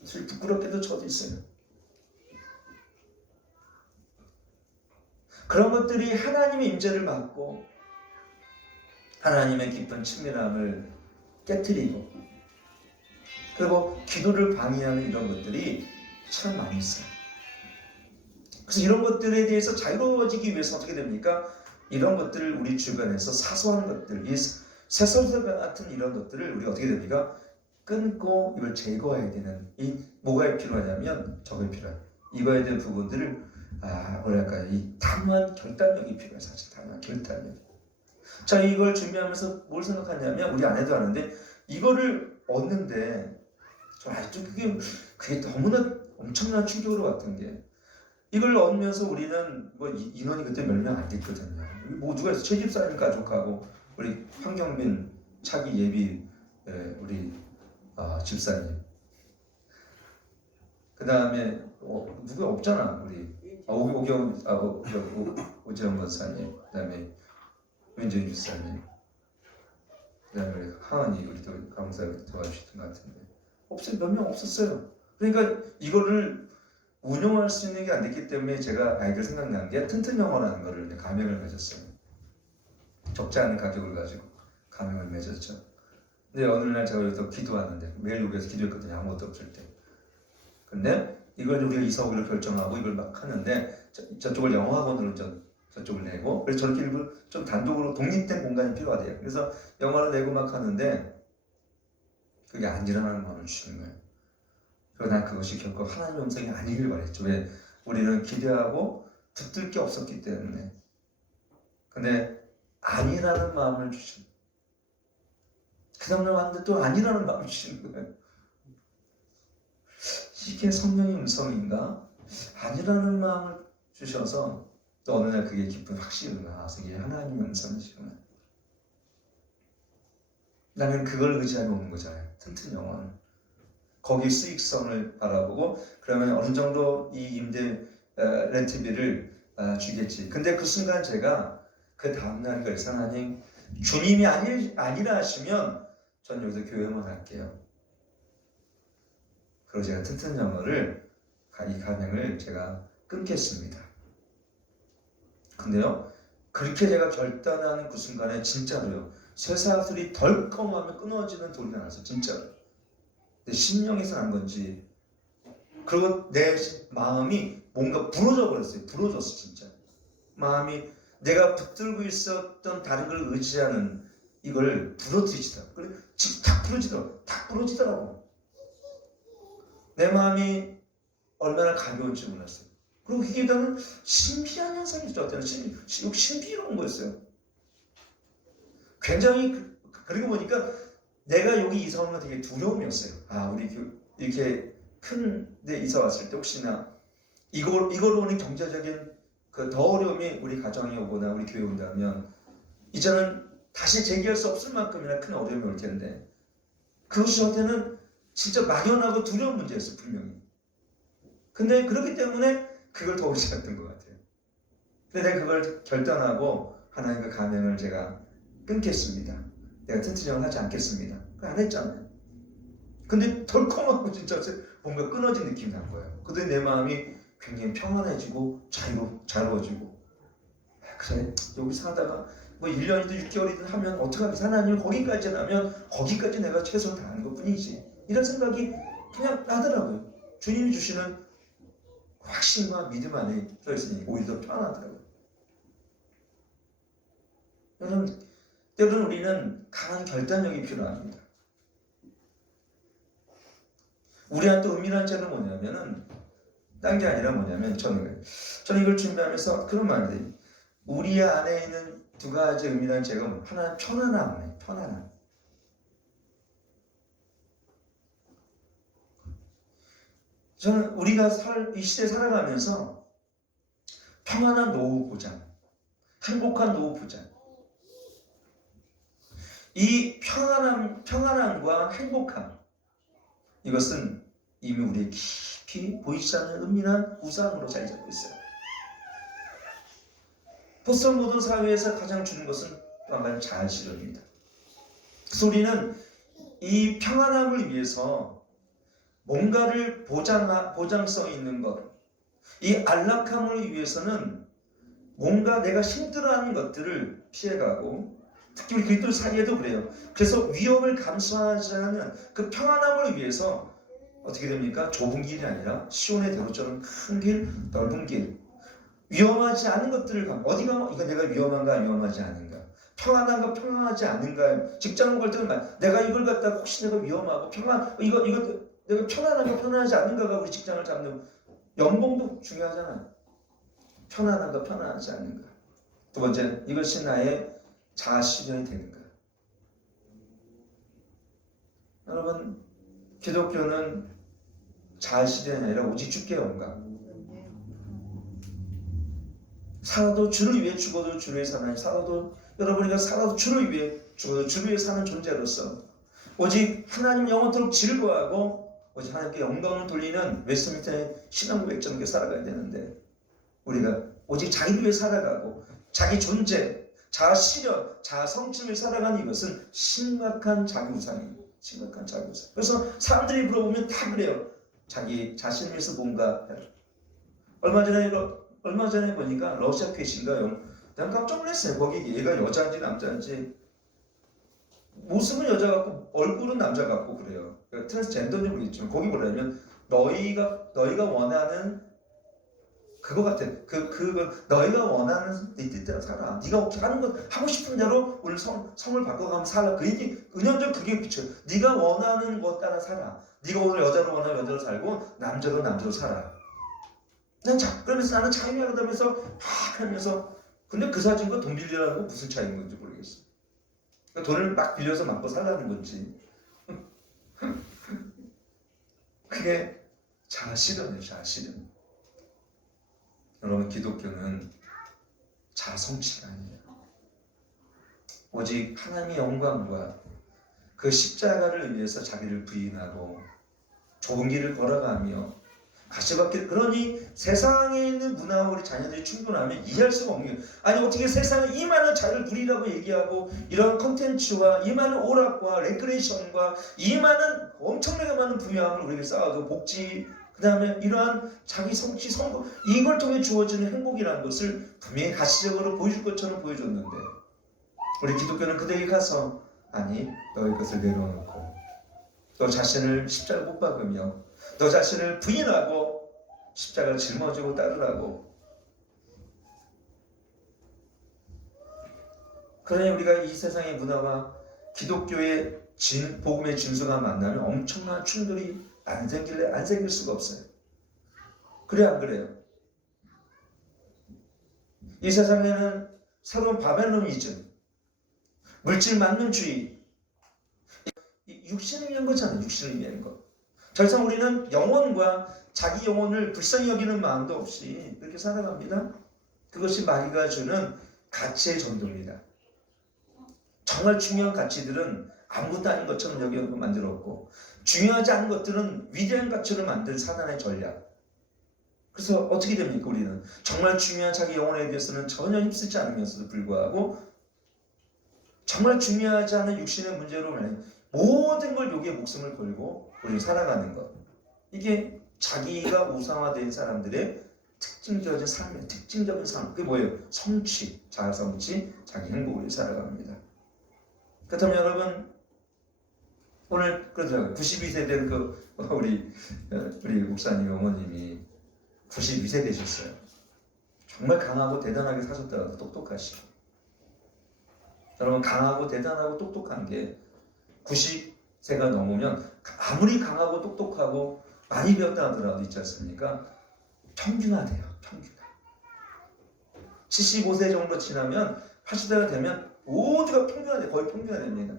사실 부끄럽게도 저도 있어요. 그런 것들이 하나님의 임재를 받고 하나님의 깊은 친밀함을 깨트리고 그리고 기도를 방해하는 이런 것들이 참 많이 있어요. 그래서 이런 것들에 대해서 자유로워지기 위해서 어떻게 됩니까? 이런 것들을 우리 주변에서 사소한 것들, 이 새설설 같은 이런 것들을 우리가 어떻게 됩니까? 끊고 이걸 제거해야 되는 이 뭐가 필요하냐면 저게 필요해요. 이거에 대한 부분들을 뭐랄까 이 단호한 결단력이 필요해요. 사실 단호한 결단력. 자, 이걸 준비하면서 뭘 생각하냐면 우리 아내도 아는데 이거를 얻는데 저 아직도 그게 너무나 엄청난 충격으로 왔던 게 이걸 얻으면서 우리는 뭐 인원이 그때 몇 명 안 됐거든요. 모두가 채집사님 가족하고 우리 황경민 차기 예비 우리 집사님. 그 다음에 누가 없잖아 우리 오지영 권사님. 그 다음에 윤재인 집사님. 그 다음에 우리 하은이 우리도 강사를 도와주셨던 것 같은데 없어요. 몇 명 없었어요. 그러니까 이거를 운영할 수 있는 게 안 됐기 때문에 제가 아이들 생각난 게 튼튼 영어라는 거를 가맹을 맺었어요. 적지 않은 가격을 가지고 가맹을 맺었죠. 근데 어느 날 제가 여기서 기도하는데 매일 여기서 기도했거든요. 아무것도 없을 때. 근데 이걸 우리가 이사 오기로 결정하고 이걸 막 하는데 저쪽을 영어학원으로 저쪽을 내고 그래서 저렇게 좀 단독으로 독립된 공간이 필요하대요. 그래서 영어를 내고 막 하는데 그게 안 일어나는 마음을 주시는 거예요. 그리고 난 그것이 결코 하나님의 음성이 아니길 바랬죠. 왜? 우리는 기대하고 붙들 게 없었기 때문에. 근데 아니라는 마음을 주신. 그 다음날 왔는데 또 아니라는 마음을 주시는 거예요. 이게 성령의 음성인가? 아니라는 마음을 주셔서 또 어느 날 그게 기쁜 확신이 나와서 이게 하나님의 음성이시구나. 나는 그걸 의지하고 오는 거잖아요. 튼튼 영혼. 거기 수익성을 바라보고 그러면 어느 정도 이 임대 렌트비를 주겠지. 근데 그 순간 제가 그 다음날 그래서 하나님 주님이 아니라 하시면 전 여기서 교회만 할게요. 그리고 제가 튼튼 영어를 이 가맹을 제가 끊겠습니다. 근데요 그렇게 제가 결단하는 그 순간에 진짜로요 쇠사슬이 덜컹하면 끊어지는 소리가 나서 진짜로 내 심령에서 난 건지 그리고 내 마음이 뭔가 부러져 버렸어요. 부러졌어 진짜. 마음이 내가 붙들고 있었던 다른 걸 의지하는 이걸 부러뜨리시더라고. 그래 지금 탁 부러지더라고. 내 마음이 얼마나 가벼운지 몰랐어요. 그리고 이게 저는 신비한 현상이 있었잖아요. 신비로운 거였어요. 굉장히 그러고 보니까 내가 여기 이사 오는 건 되게 두려움이었어요. 우리 이렇게 큰 데 이사 왔을 때 혹시나 이걸로 오는 경제적인 그 더 어려움이 우리 가정에 오거나 우리 교회에 온다면 이제는 다시 재기할 수 없을 만큼이나 큰 어려움이 올 텐데 그것이 저한테는 진짜 막연하고 두려운 문제였어요. 분명히. 근데 그렇기 때문에 그걸 더 의지했던 것 같아요. 근데 내가 그걸 결단하고 하나님과 가맹을 제가 끊겠습니다. 내가 튼튼형을 하지 않겠습니다. 안 했잖아요. 근데 덜컹하고 진짜 뭔가 끊어진 느낌이 난 거예요. 그때 내 마음이 굉장히 평안해지고 자유로워지고 그래 여기 사다가 뭐 1년이든 6개월이든 하면 어떡하겠어. 하나님 거기까지 하면 거기까지 내가 최선을 다하는 것 뿐이지. 이런 생각이 그냥 나더라고요. 주님이 주시는 확신과 믿음 안에 들어있으니 오히려 더 편하더라고요. 여러분, 때로는 우리는 강한 결단력이 필요합니다. 우리한테 은밀한 채는 뭐냐면은 딴 게 아니라 뭐냐면 저는 이걸 준비하면서 그런 말을 해요. 우리 안에 있는 두 가지 은밀한 채가 하나는 편안함이에요. 편안함. 저는 우리가 이 시대에 살아가면서 평안한 노후 보장, 행복한 노후 보장. 이 평안함과 행복함, 이것은 이미 우리의 깊이 보이지 않는 은밀한 우상으로 자리 잡고 있어요. 포스트 모던 사회에서 가장 주는 것은 또한 자아실현입니다. 그래서 우리는 이 평안함을 위해서 뭔가를 보장성 있는 것, 이 안락함을 위해서는 뭔가 내가 힘들어하는 것들을 피해가고 특히 우리 그리스도 사이에도 그래요. 그래서 위험을 감수하지 않는 그 평안함을 위해서 어떻게 됩니까? 좁은 길이 아니라 시온의 대로처럼 큰 길, 넓은 길, 위험하지 않은 것들을 어디가 이거 내가 위험한가 위험하지 않은가, 평안한가 평안하지 않은가. 직장 갈 때는 내가 이걸 갖다가 혹시 내가 위험하고 이거 내가 편안한가 편안하지 않은가가 우리 직장을 잡는 연봉도 중요하잖아요. 편안한가 편안하지 않은가. 두 번째, 이것이 나의 자아 실현이 되는가. 여러분, 기독교는 자아 실현이 아니라 오직 주께 영광. 살아도 주를 위해 죽어도 주를 위해 사나니, 살아도 여러분이가 살아도 주를 위해 죽어도 주를 위해 사는 존재로서 오직 하나님 영원토록 즐거워하고 오직 하나님께 영광을 돌리는 웨스트민스터의 신앙 고백처럼 살아가야 되는데, 우리가 오직 자기를 위해 살아가고 자기 존재, 자아 실현, 자아 성취를 살아가는 이것은 심각한 자기 우상입니다. 심각한 자기 우상. 그래서 사람들이 물어보면 다 그래요. 자기 자신을 위해서 뭔가 해라. 얼마 전에 보니까 러시아 퀴즈인가요? 난 깜짝 놀랐어요. 거기 얘가 여자인지 남자인지, 모습은 여자 같고 얼굴은 남자 같고 그래요. 트랜스젠더인지 모르겠지만 거기 뭐냐면 너희가 원하는 그거 같아. 너희가 원하는 네 뜻대로 살아. 네가 하는 거 하고 싶은 대로 오늘 성을 바꿔가면 살아. 그 얘기 은연중 그게 비춰. 네가 원하는 것 따라 살아. 네가 오늘 여자로 원하면 여자로 살고 남자로 남자로 살아. 그러면서 나는 차이나다면서 막 하면서, 근데 그 사진과 돈 빌리라는 거 무슨 차이인 건지 모르겠어. 그러니까 돈을 막 빌려서 맞고 살라는 건지. 그게 자아 실현이에요. 자아 실현. 여러분, 기독교는 자아 성취가 아니에요. 오직 하나님의 영광과 그 십자가를 위해서 자기를 부인하고 좋은 길을 걸어가며 가시밭길. 그러니 세상에 있는 문화와 우리 자녀들이 충분하면 이해할 수가 없는 거예요. 아니 어떻게 세상에 이 많은 자유를 누리라고 얘기하고 이런 컨텐츠와 이 많은 오락과 레크레이션과 이 많은 엄청나게 많은 부유함을 우리에게 쌓아도 복지, 그 다음에 이러한 자기 성취, 성공, 이걸 통해 주어지는 행복이라는 것을 분명히 가시적으로 보여줄 것처럼 보여줬는데, 우리 기독교는 그들에게 가서 아니 너희 것을 내려놓고 너 자신을 십자가 못 박으며 너 자신을 부인하고 십자가를 짊어지고 따르라고. 그러니 우리가 이 세상의 문화와 기독교의 복음의 진수가 만나면 엄청난 충돌이 안 생길 수가 없어요. 그래 안 그래요? 이 세상에는 새로운 바벨로니즘, 물질 만능주의, 육신을 위한 거잖아요. 육신을 위한 것. 더 이상 우리는 영혼과 자기 영혼을 불쌍히 여기는 마음도 없이 그렇게 살아갑니다. 그것이 마귀가 주는 가치의 전도입니다. 정말 중요한 가치들은 아무것도 아닌 것처럼 여기고 만들었고, 중요하지 않은 것들은 위대한 가치로 만든 사단의 전략. 그래서 어떻게 됩니까? 우리는 정말 중요한 자기 영혼에 대해서는 전혀 힘쓰지 않으면서도 불구하고 정말 중요하지 않은 육신의 문제로 모든 걸 여기에 목숨을 걸고 우리는 살아가는 것. 이게 자기가 우상화된 사람들의 특징적인 삶이에요. 특징적인 삶. 그게 뭐예요? 성취, 자아 성취, 자기 행복을 살아갑니다. 그렇다면 여러분, 오늘 그러더라고요. 92세 된 우리 목사님 어머님이 92세 되셨어요. 정말 강하고 대단하게 사셨더라고요. 똑똑하시고. 여러분, 강하고 대단하고 똑똑한 게 90세가 넘으면 아무리 강하고 똑똑하고 많이 배웠다 하더라도 있지 않습니까? 평균화돼요. 평균화. 75세 정도 지나면 80세가 되면 모두가 평균화돼요. 거의 평균화됩니다.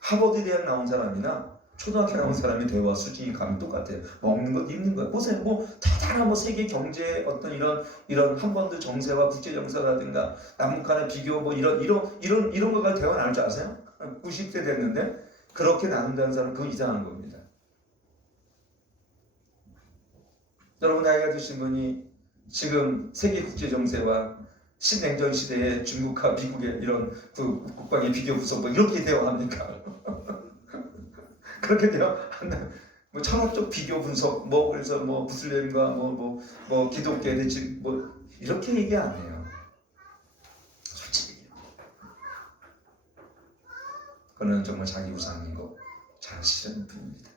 하버드 대학 나온 사람이나 초등학교 나온 사람이 대화 수준이 감이 똑같아요. 먹는 것, 입는 것. 보세요. 대단한 세계 경제 어떤 이런 한번도 정세와 국제 정세라든가 남북 간의 비교 이런 거가 대화 나눌 줄 아세요? 90세 됐는데 그렇게 나눈다는 사람은 그건 이상한 겁니다. 여러분, 나이가 드신 분이 지금 세계 국제 정세와 신냉전 시대의 중국과 미국의 이런 국방의 비교 구성도 이렇게 대화합니까? 그렇게 대화한다. 철학적 비교 분석, 그래서 무슬림과 기독교에 대치 이렇게 얘기 안 해요. 솔직히. 그는 정말 자기 우상이고 자기 실현일 뿐입니다.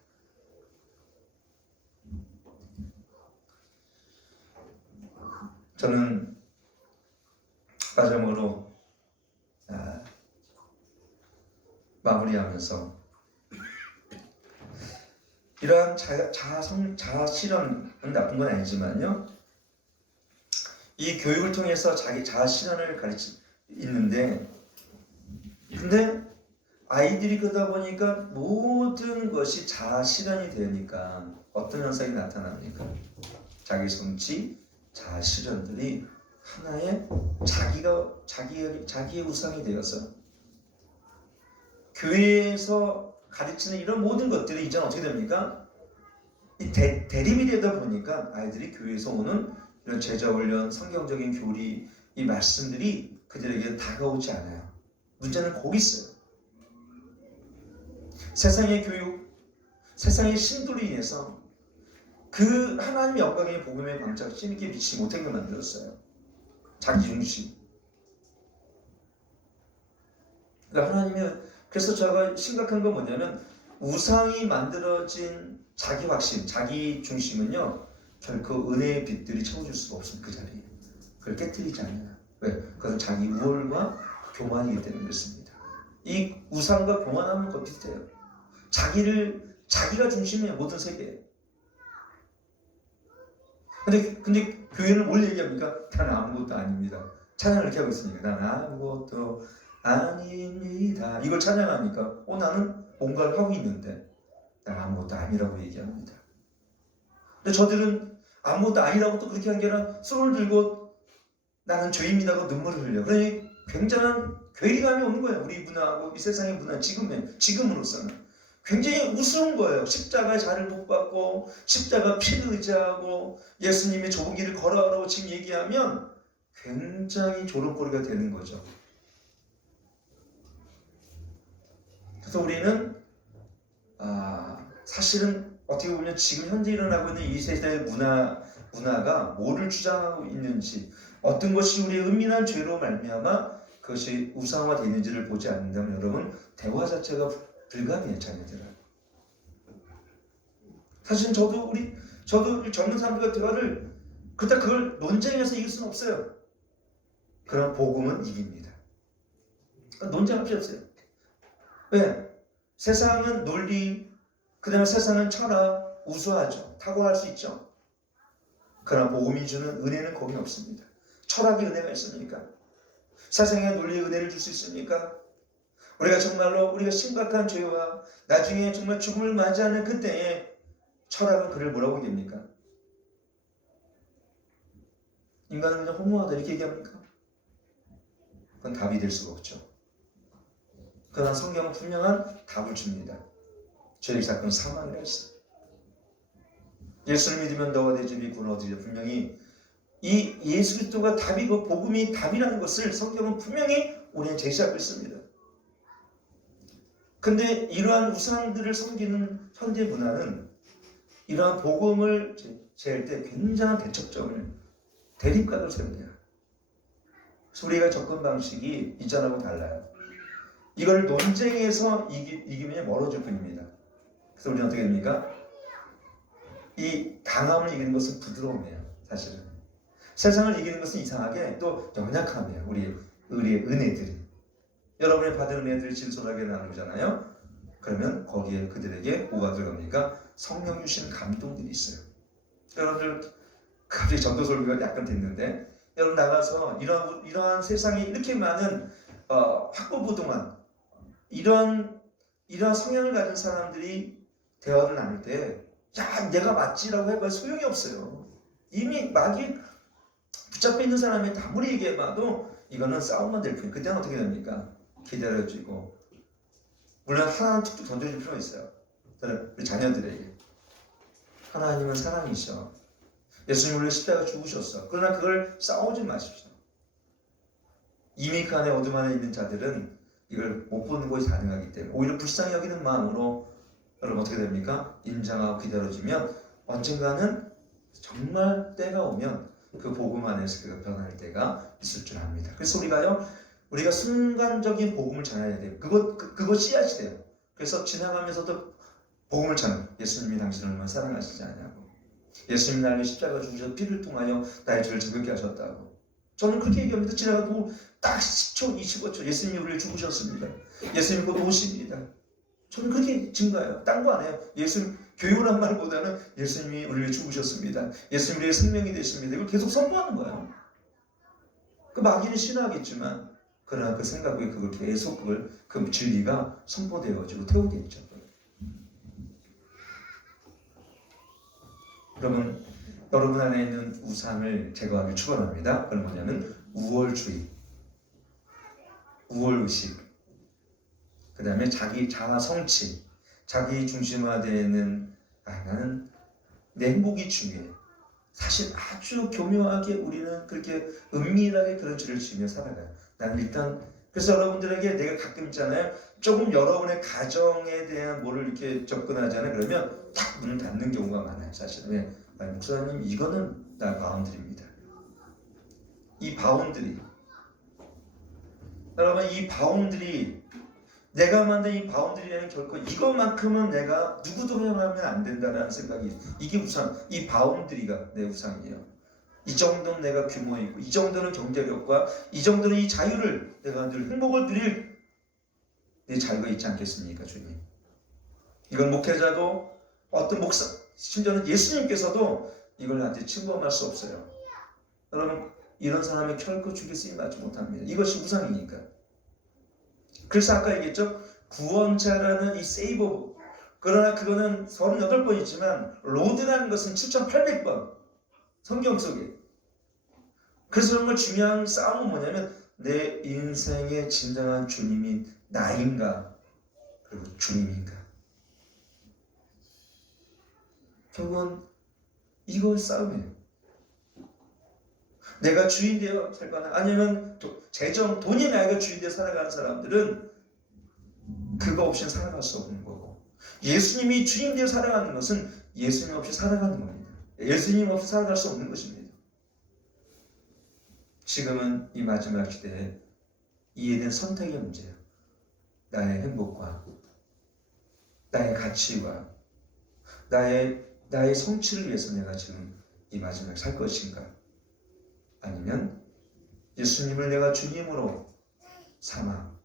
저는 마지막으로 마무리하면서 이러한 자아 실현은 나쁜 건 아니지만요, 이 교육을 통해서 자기 자아 실현을 가르치 있는데, 근데 아이들이 그러다 보니까 모든 것이 자아 실현이 되니까 어떤 현상이 나타납니까? 자기 성취, 자아 실현들이 하나의 자기의 우상이 되어서 교회에서 가르치는 이런 모든 것들이 이제는 어떻게 됩니까? 이 대립이 되다 보니까 아이들이 교회에서 오는 이런 제자 훈련, 성경적인 교리, 이 말씀들이 그들에게 다가오지 않아요. 문제는 거기 있어요. 세상의 교육, 세상의 신도로 인해서 그 하나님 영광의 복음의 광자가 힘있게 비치지 못하게 만들었어요. 자기 중심. 그러니까 하나님의, 그래서 제가 심각한 건 뭐냐면 우상이 만들어진 자기 확신, 자기 중심은요 결코 은혜의 빛들이 채워줄 수가 없습니다. 그 자리에 그걸 깨뜨리지 않아요. 왜? 그것은 자기 우월과 교만이기 때문에 그렇습니다. 이 우상과 교만하면 그거 비슷해요. 자기가 중심이에요. 모든 세계에. 근데 교회는 뭘 얘기합니까? 나는 아무것도 아닙니다. 찬양을 이렇게 하고 있으니까 나는 아무것도 아닙니다. 이걸 찬양하니까 나는 뭔가를 하고 있는데 나는 아무것도 아니라고 얘기합니다. 근데 저들은 아무것도 아니라고 또 그렇게 한 게 아니라 손을 들고 나는 죄입니다고 눈물을 흘려. 그러니 굉장한 괴리감이 오는 거예요. 우리 문화하고 이 세상의 문화 지금으로서는 굉장히 우스운 거예요. 십자가의 자를 못 받고 십자가 피를 의지하고 예수님의 좁은 길을 걸어가라고 지금 얘기하면 굉장히 조롱거리가 되는 거죠. 그래서 우리는 사실은 어떻게 보면 지금 현재 일어나고 있는 이 세대의 문화가 뭐를 주장하고 있는지, 어떤 것이 우리의 은밀한 죄로 말미암아 그것이 우상화되는지를 보지 않는다면 여러분 대화 자체가 불가능해요. 자녀들은. 사실 저도 젊은 사람들과 대화를 그렇다 그걸 논쟁해서 이길 수는 없어요. 그러나 복음은 이깁니다. 논쟁할 필요 없어요. 왜? 세상은 논리, 그 다음에 세상은 철학, 우수하죠. 탁월할 수 있죠. 그러나 복음이 주는 은혜는 거기 없습니다. 철학이 은혜가 있습니까? 세상의 논리의 은혜를 줄 수 있습니까? 우리가 정말로 우리가 심각한 죄와 나중에 정말 죽음을 맞이하는 그때에 철학은 그를 뭐라고 얘기합니까? 인간은 그냥 허무하다 이렇게 얘기합니까? 그건 답이 될 수가 없죠. 그러나 성경은 분명한 답을 줍니다. 죄의 사건은 사망이라 했어요. 예수를 믿으면 너와 내 집이 구원 얻으리라. 분명히 이 예수 그리스도가 답이고 복음이 답이라는 것을 성경은 분명히 우리는 제시하고 있습니다. 근데 이러한 우상들을 섬기는 현대 문화는 이러한 복음을 제할 때 굉장한 대척점을 대립각을 세웁니다. 그래서 우리가 접근 방식이 이전하고 달라요. 이걸 논쟁에서 이기면 멀어질 뿐입니다. 그래서 우리는 어떻게 됩니까? 이 강함을 이기는 것은 부드러움이에요. 사실은 세상을 이기는 것은 이상하게 또 연약함이에요. 우리의 은혜들이. 여러분이 받은 은혜들이 진솔하게 나누잖아요. 그러면 거기에 그들에게 뭐가 들어갑니까? 성령 주신 감동들이 있어요. 여러분들 갑자기 전도 설교가 약간 됐는데 여러분 나가서 이러한 세상에 이렇게 많은 확고부동한 이러한 성향을 가진 사람들이 대화를 나눌 때 야 내가 맞지라고 해봐 소용이 없어요. 이미 막이 붙잡혀 있는 사람이 아무리 얘기해봐도 이거는 싸움만 될 뿐이에요. 그때는 어떻게 됩니까? 기다려지고 물론 하나는 툭툭 던져줄 필요가 있어요. 우리 자녀들에게 하나님은 사랑이셔. 예수님 우리 십자가 죽으셨어. 그러나 그걸 싸우지 마십시오. 이미 그 안에 어둠 안에 있는 자들은 이걸 못 보는 것이 가능하기 때문에 오히려 불쌍히 여기는 마음으로 여러분 어떻게 됩니까? 인정하고 기다려주면 언젠가는 정말 때가 오면 그 복음 안에서 그가 변할 때가 있을 줄 압니다. 그래서 우리가 순간적인 복음을 전해야 돼요. 그거 씨앗이 돼요. 그래서 지나가면서도 복음을 전해. 예수님이 당신을 얼마나 사랑하시지 않냐고. 예수님이 나를 십자가 죽으셔서 피를 통하여 나의 죄를 정결케 하셨다고. 저는 그렇게 얘기합니다. 지나가고 딱 10초, 25초 예수님이 우리를 죽으셨습니다. 예수님이 곧 오십니다. 저는 그렇게 증거해요. 딴 거 안 해요. 교육을 한 말보다는 예수님이 우리를 죽으셨습니다. 예수님이 우리의 생명이 되십니다. 이걸 계속 선포하는 거예요. 그 마귀는 신하겠지만 그러나 그 생각에 그걸 계속 그 진리가 선포되어지고 태우겠죠. 그러면 여러분 안에 있는 우상을 제거하기 축원합니다. 그건 뭐냐면 우월주의, 우월의식, 그 다음에 자기 자아 성취, 자기 중심화되는 나는 내 행복이 중요해. 사실 아주 교묘하게 우리는 그렇게 은밀하게 그런 죄를 지으며 살아가요. 난 일단 그래서 여러분들에게 내가 가끔 있잖아요. 조금 여러분의 가정에 대한 뭐를 이렇게 접근하잖아요. 그러면 탁 문 닫는 경우가 많아요. 사실은 목사님 이거는 나 바운드리입니다. 이 바운드리 여러분 이 바운드리 내가 만든 이 바운드리에는 결코 이것만큼은 내가 누구도 허용하면 안 된다는 생각이 이게 우상 이 바운드리가 내 우상이에요. 이 정도는 내가 규모 있고 이 정도는 경제력과 이 정도는 이 자유를 내가 늘 행복을 누릴 내 자유가 있지 않겠습니까 주님. 이건 목회자도 어떤 목사 심지어는 예수님께서도 이걸 나한테 침범할 수 없어요. 여러분 이런 사람의 결코 주께 쓰임받지 못합니다. 이것이 우상이니까. 그래서 아까 얘기했죠. 구원자라는 이 세이버 그러나 그거는 38번 있지만 로드라는 것은 7,800번 성경 속에. 그래서 정말 중요한 싸움은 뭐냐면 내 인생의 진정한 주님이 나인가 그리고 주님인가. 결국은 이걸 싸움이에요. 내가 주인 되어 살거나 아니면 재정, 돈이 나이가 주인 되어 살아가는 사람들은 그거 없이는 살아갈 수 없는 거고 예수님이 주인 되어 살아가는 것은 예수님 없이 살아가는 겁니다. 예수님 없이 살아갈 수 없는 것입니다. 지금은 이 마지막 시대에 이해된 선택의 문제예요. 나의 행복과 나의 가치와 나의 성취를 위해서 내가 지금 이 마지막에 살 것인가? 아니면 예수님을 내가 주님으로 삼아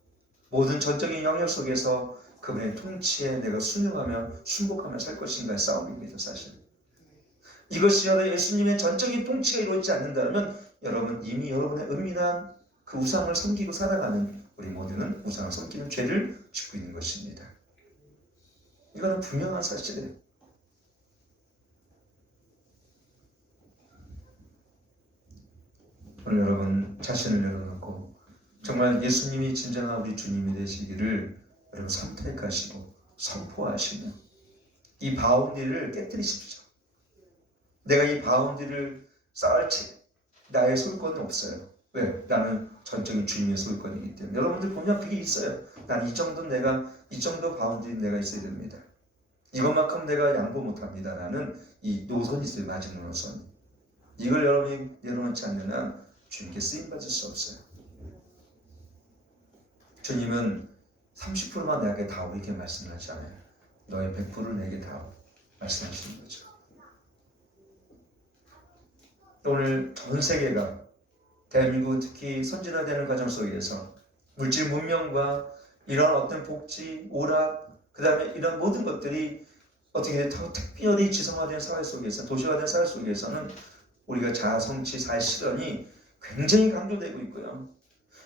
모든 전적인 영역 속에서 그분의 통치에 내가 순응하며 순복하며 살 것인가의 싸움입니다. 사실 이것이 예수님의 전적인 통치가 이루어지지 않는다면 여러분 이미 여러분의 은밀한 그 우상을 섬기고 살아가는 우리 모두는 우상을 섬기는 죄를 짓고 있는 것입니다. 이거는 분명한 사실이에요. 오늘 여러분 자신을 열어놓고 정말 예수님이 진정한 우리 주님이 되시기를 여러분 선택하시고 선포하시며 이 바운드리를 깨뜨리십시오. 내가 이 바운드리를 쌓을지 나의 소유권은 없어요. 왜? 나는 전적인 주님의 소유권이기 때문에. 여러분들 보면 그게 있어요. 난 이 정도 바운드리 내가 있어야 됩니다. 이것만큼 내가 양보 못합니다. 나는 이 노선이 있어요. 마지막 노선. 이걸 여러분이 내려놓지 않는 한 주님께 쓰임받을 수 없어요. 주님은 30%만 내게 다오 이렇게 말씀하지 않아요. 너의 100%를 내게 다오 말씀하시는 거죠. 오늘 전 세계가 대한민국 특히 선진화되는 과정 속에서 물질 문명과 이런 어떤 복지, 오락, 그 다음에 이런 모든 것들이 어떻게 특별히 지성화된 사회 속에서 도시화된 사회 속에서는 우리가 자아 성취, 사회 실현이 굉장히 강조되고 있고요.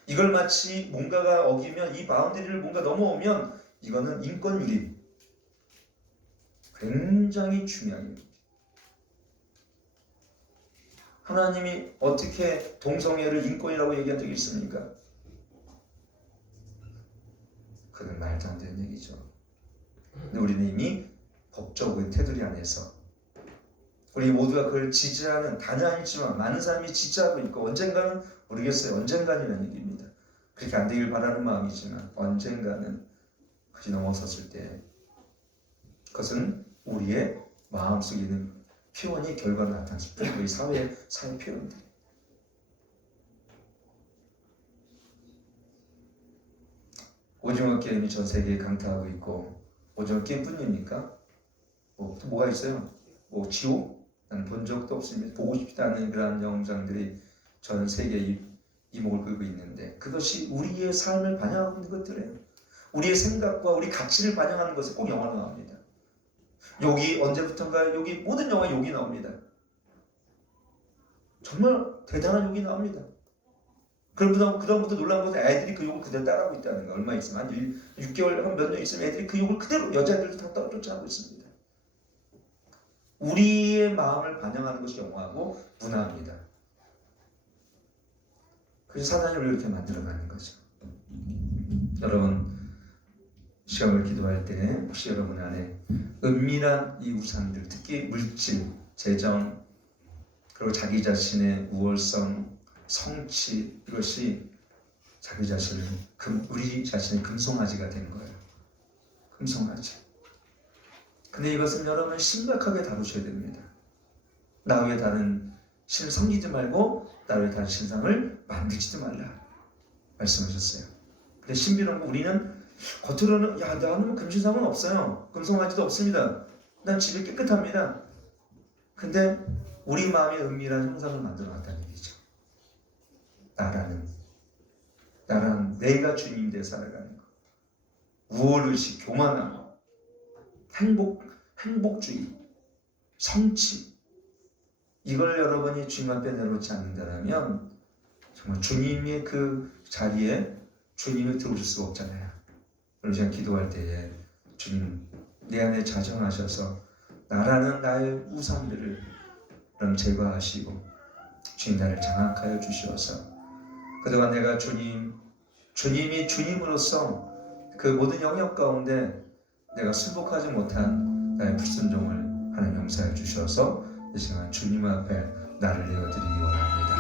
이걸 마치 뭔가가 어기면 이 바운더리를 뭔가 넘어오면 이거는 인권 유립 굉장히 중요한 일입니다. 하나님이 어떻게 동성애를 인권이라고 얘기한 적이 있습니까? 그건 말도 안 되는 얘기죠. 근데 우리는 이미 법적인 테두리 안에서 우리 모두가 그걸 지지하는 단이 아니지만 많은 사람이 지지하고 있고 언젠가는 모르겠어요. 언젠가는 얘기입니다. 그렇게 안 되길 바라는 마음이지만 언젠가는 그것이 넘어섰을 때 그것은 우리의 마음속에 있는 표현이 결과로 나타났을 때 우리 사회 표현들. 오징어 게임이 전 세계에 강타하고 있고 오징어 게임뿐입니까? 또 뭐가 있어요? 지옥? 나는 본 적도 없습니다. 보고 싶지 않은 그런 영상들이 전 세계에 이목을 끌고 있는데 그것이 우리의 삶을 반영하고 있는 것들이에요. 우리의 생각과 우리 가치를 반영하는 것에 꼭 영화가 나옵니다. 여기 언제부턴가 여기 모든 영화에 욕이 나옵니다. 정말 대단한 욕이 나옵니다. 그다음부터 놀란 것은 애들이 그 욕을 그대로 따라하고 있다는 거. 얼마 있으면 한 6개월 한 몇 년 있으면 애들이 그 욕을 그대로 여자애들도 다 쫓아가고 있습니다. 우리의 마음을 반영하는 것이 영화하고 문화입니다. 그래서 사단이 우리를 이렇게 만들어가는 거죠. 여러분 시간을 기도할 때 혹시 여러분 안에 은밀한 이 우상들, 특히 물질, 재정, 그리고 자기 자신의 우월성, 성취, 이것이 자기 자신을 우리 자신의 금송아지가 되는 거예요. 금송아지. 근데 이것은 여러분 심각하게 다루셔야 됩니다. 나 외에 다른 신을 섬기지 말고 나 외에 다른 신상을 만들지도 말라 말씀하셨어요. 근데 신비로운 거 우리는 겉으로는 야 나는 금신상은 없어요. 금송아지도 없습니다. 난 집이 깨끗합니다. 근데 우리 마음에 은밀한 형상을 만들어 놨다는 얘기죠. 나라는 내가 주님이 되어 살아가는 거. 우월의식, 교만함, 행복주의, 성취, 이걸 여러분이 주님 앞에 내놓지 않는다면 정말 주님의 그 자리에 주님이 들어오실 수가 없잖아요. 그래서 제가 기도할 때에 주님 내 안에 자정하셔서 나라는 나의 우상들을 그럼 제거하시고 주님 나를 장악하여 주시어서 그동안 내가 주님이 주님으로서 그 모든 영역 가운데 내가 순복하지 못한 나의 불순종을 하나님 용서해 주셔서 이 시간 주님 앞에 나를 내어드리기 원합니다.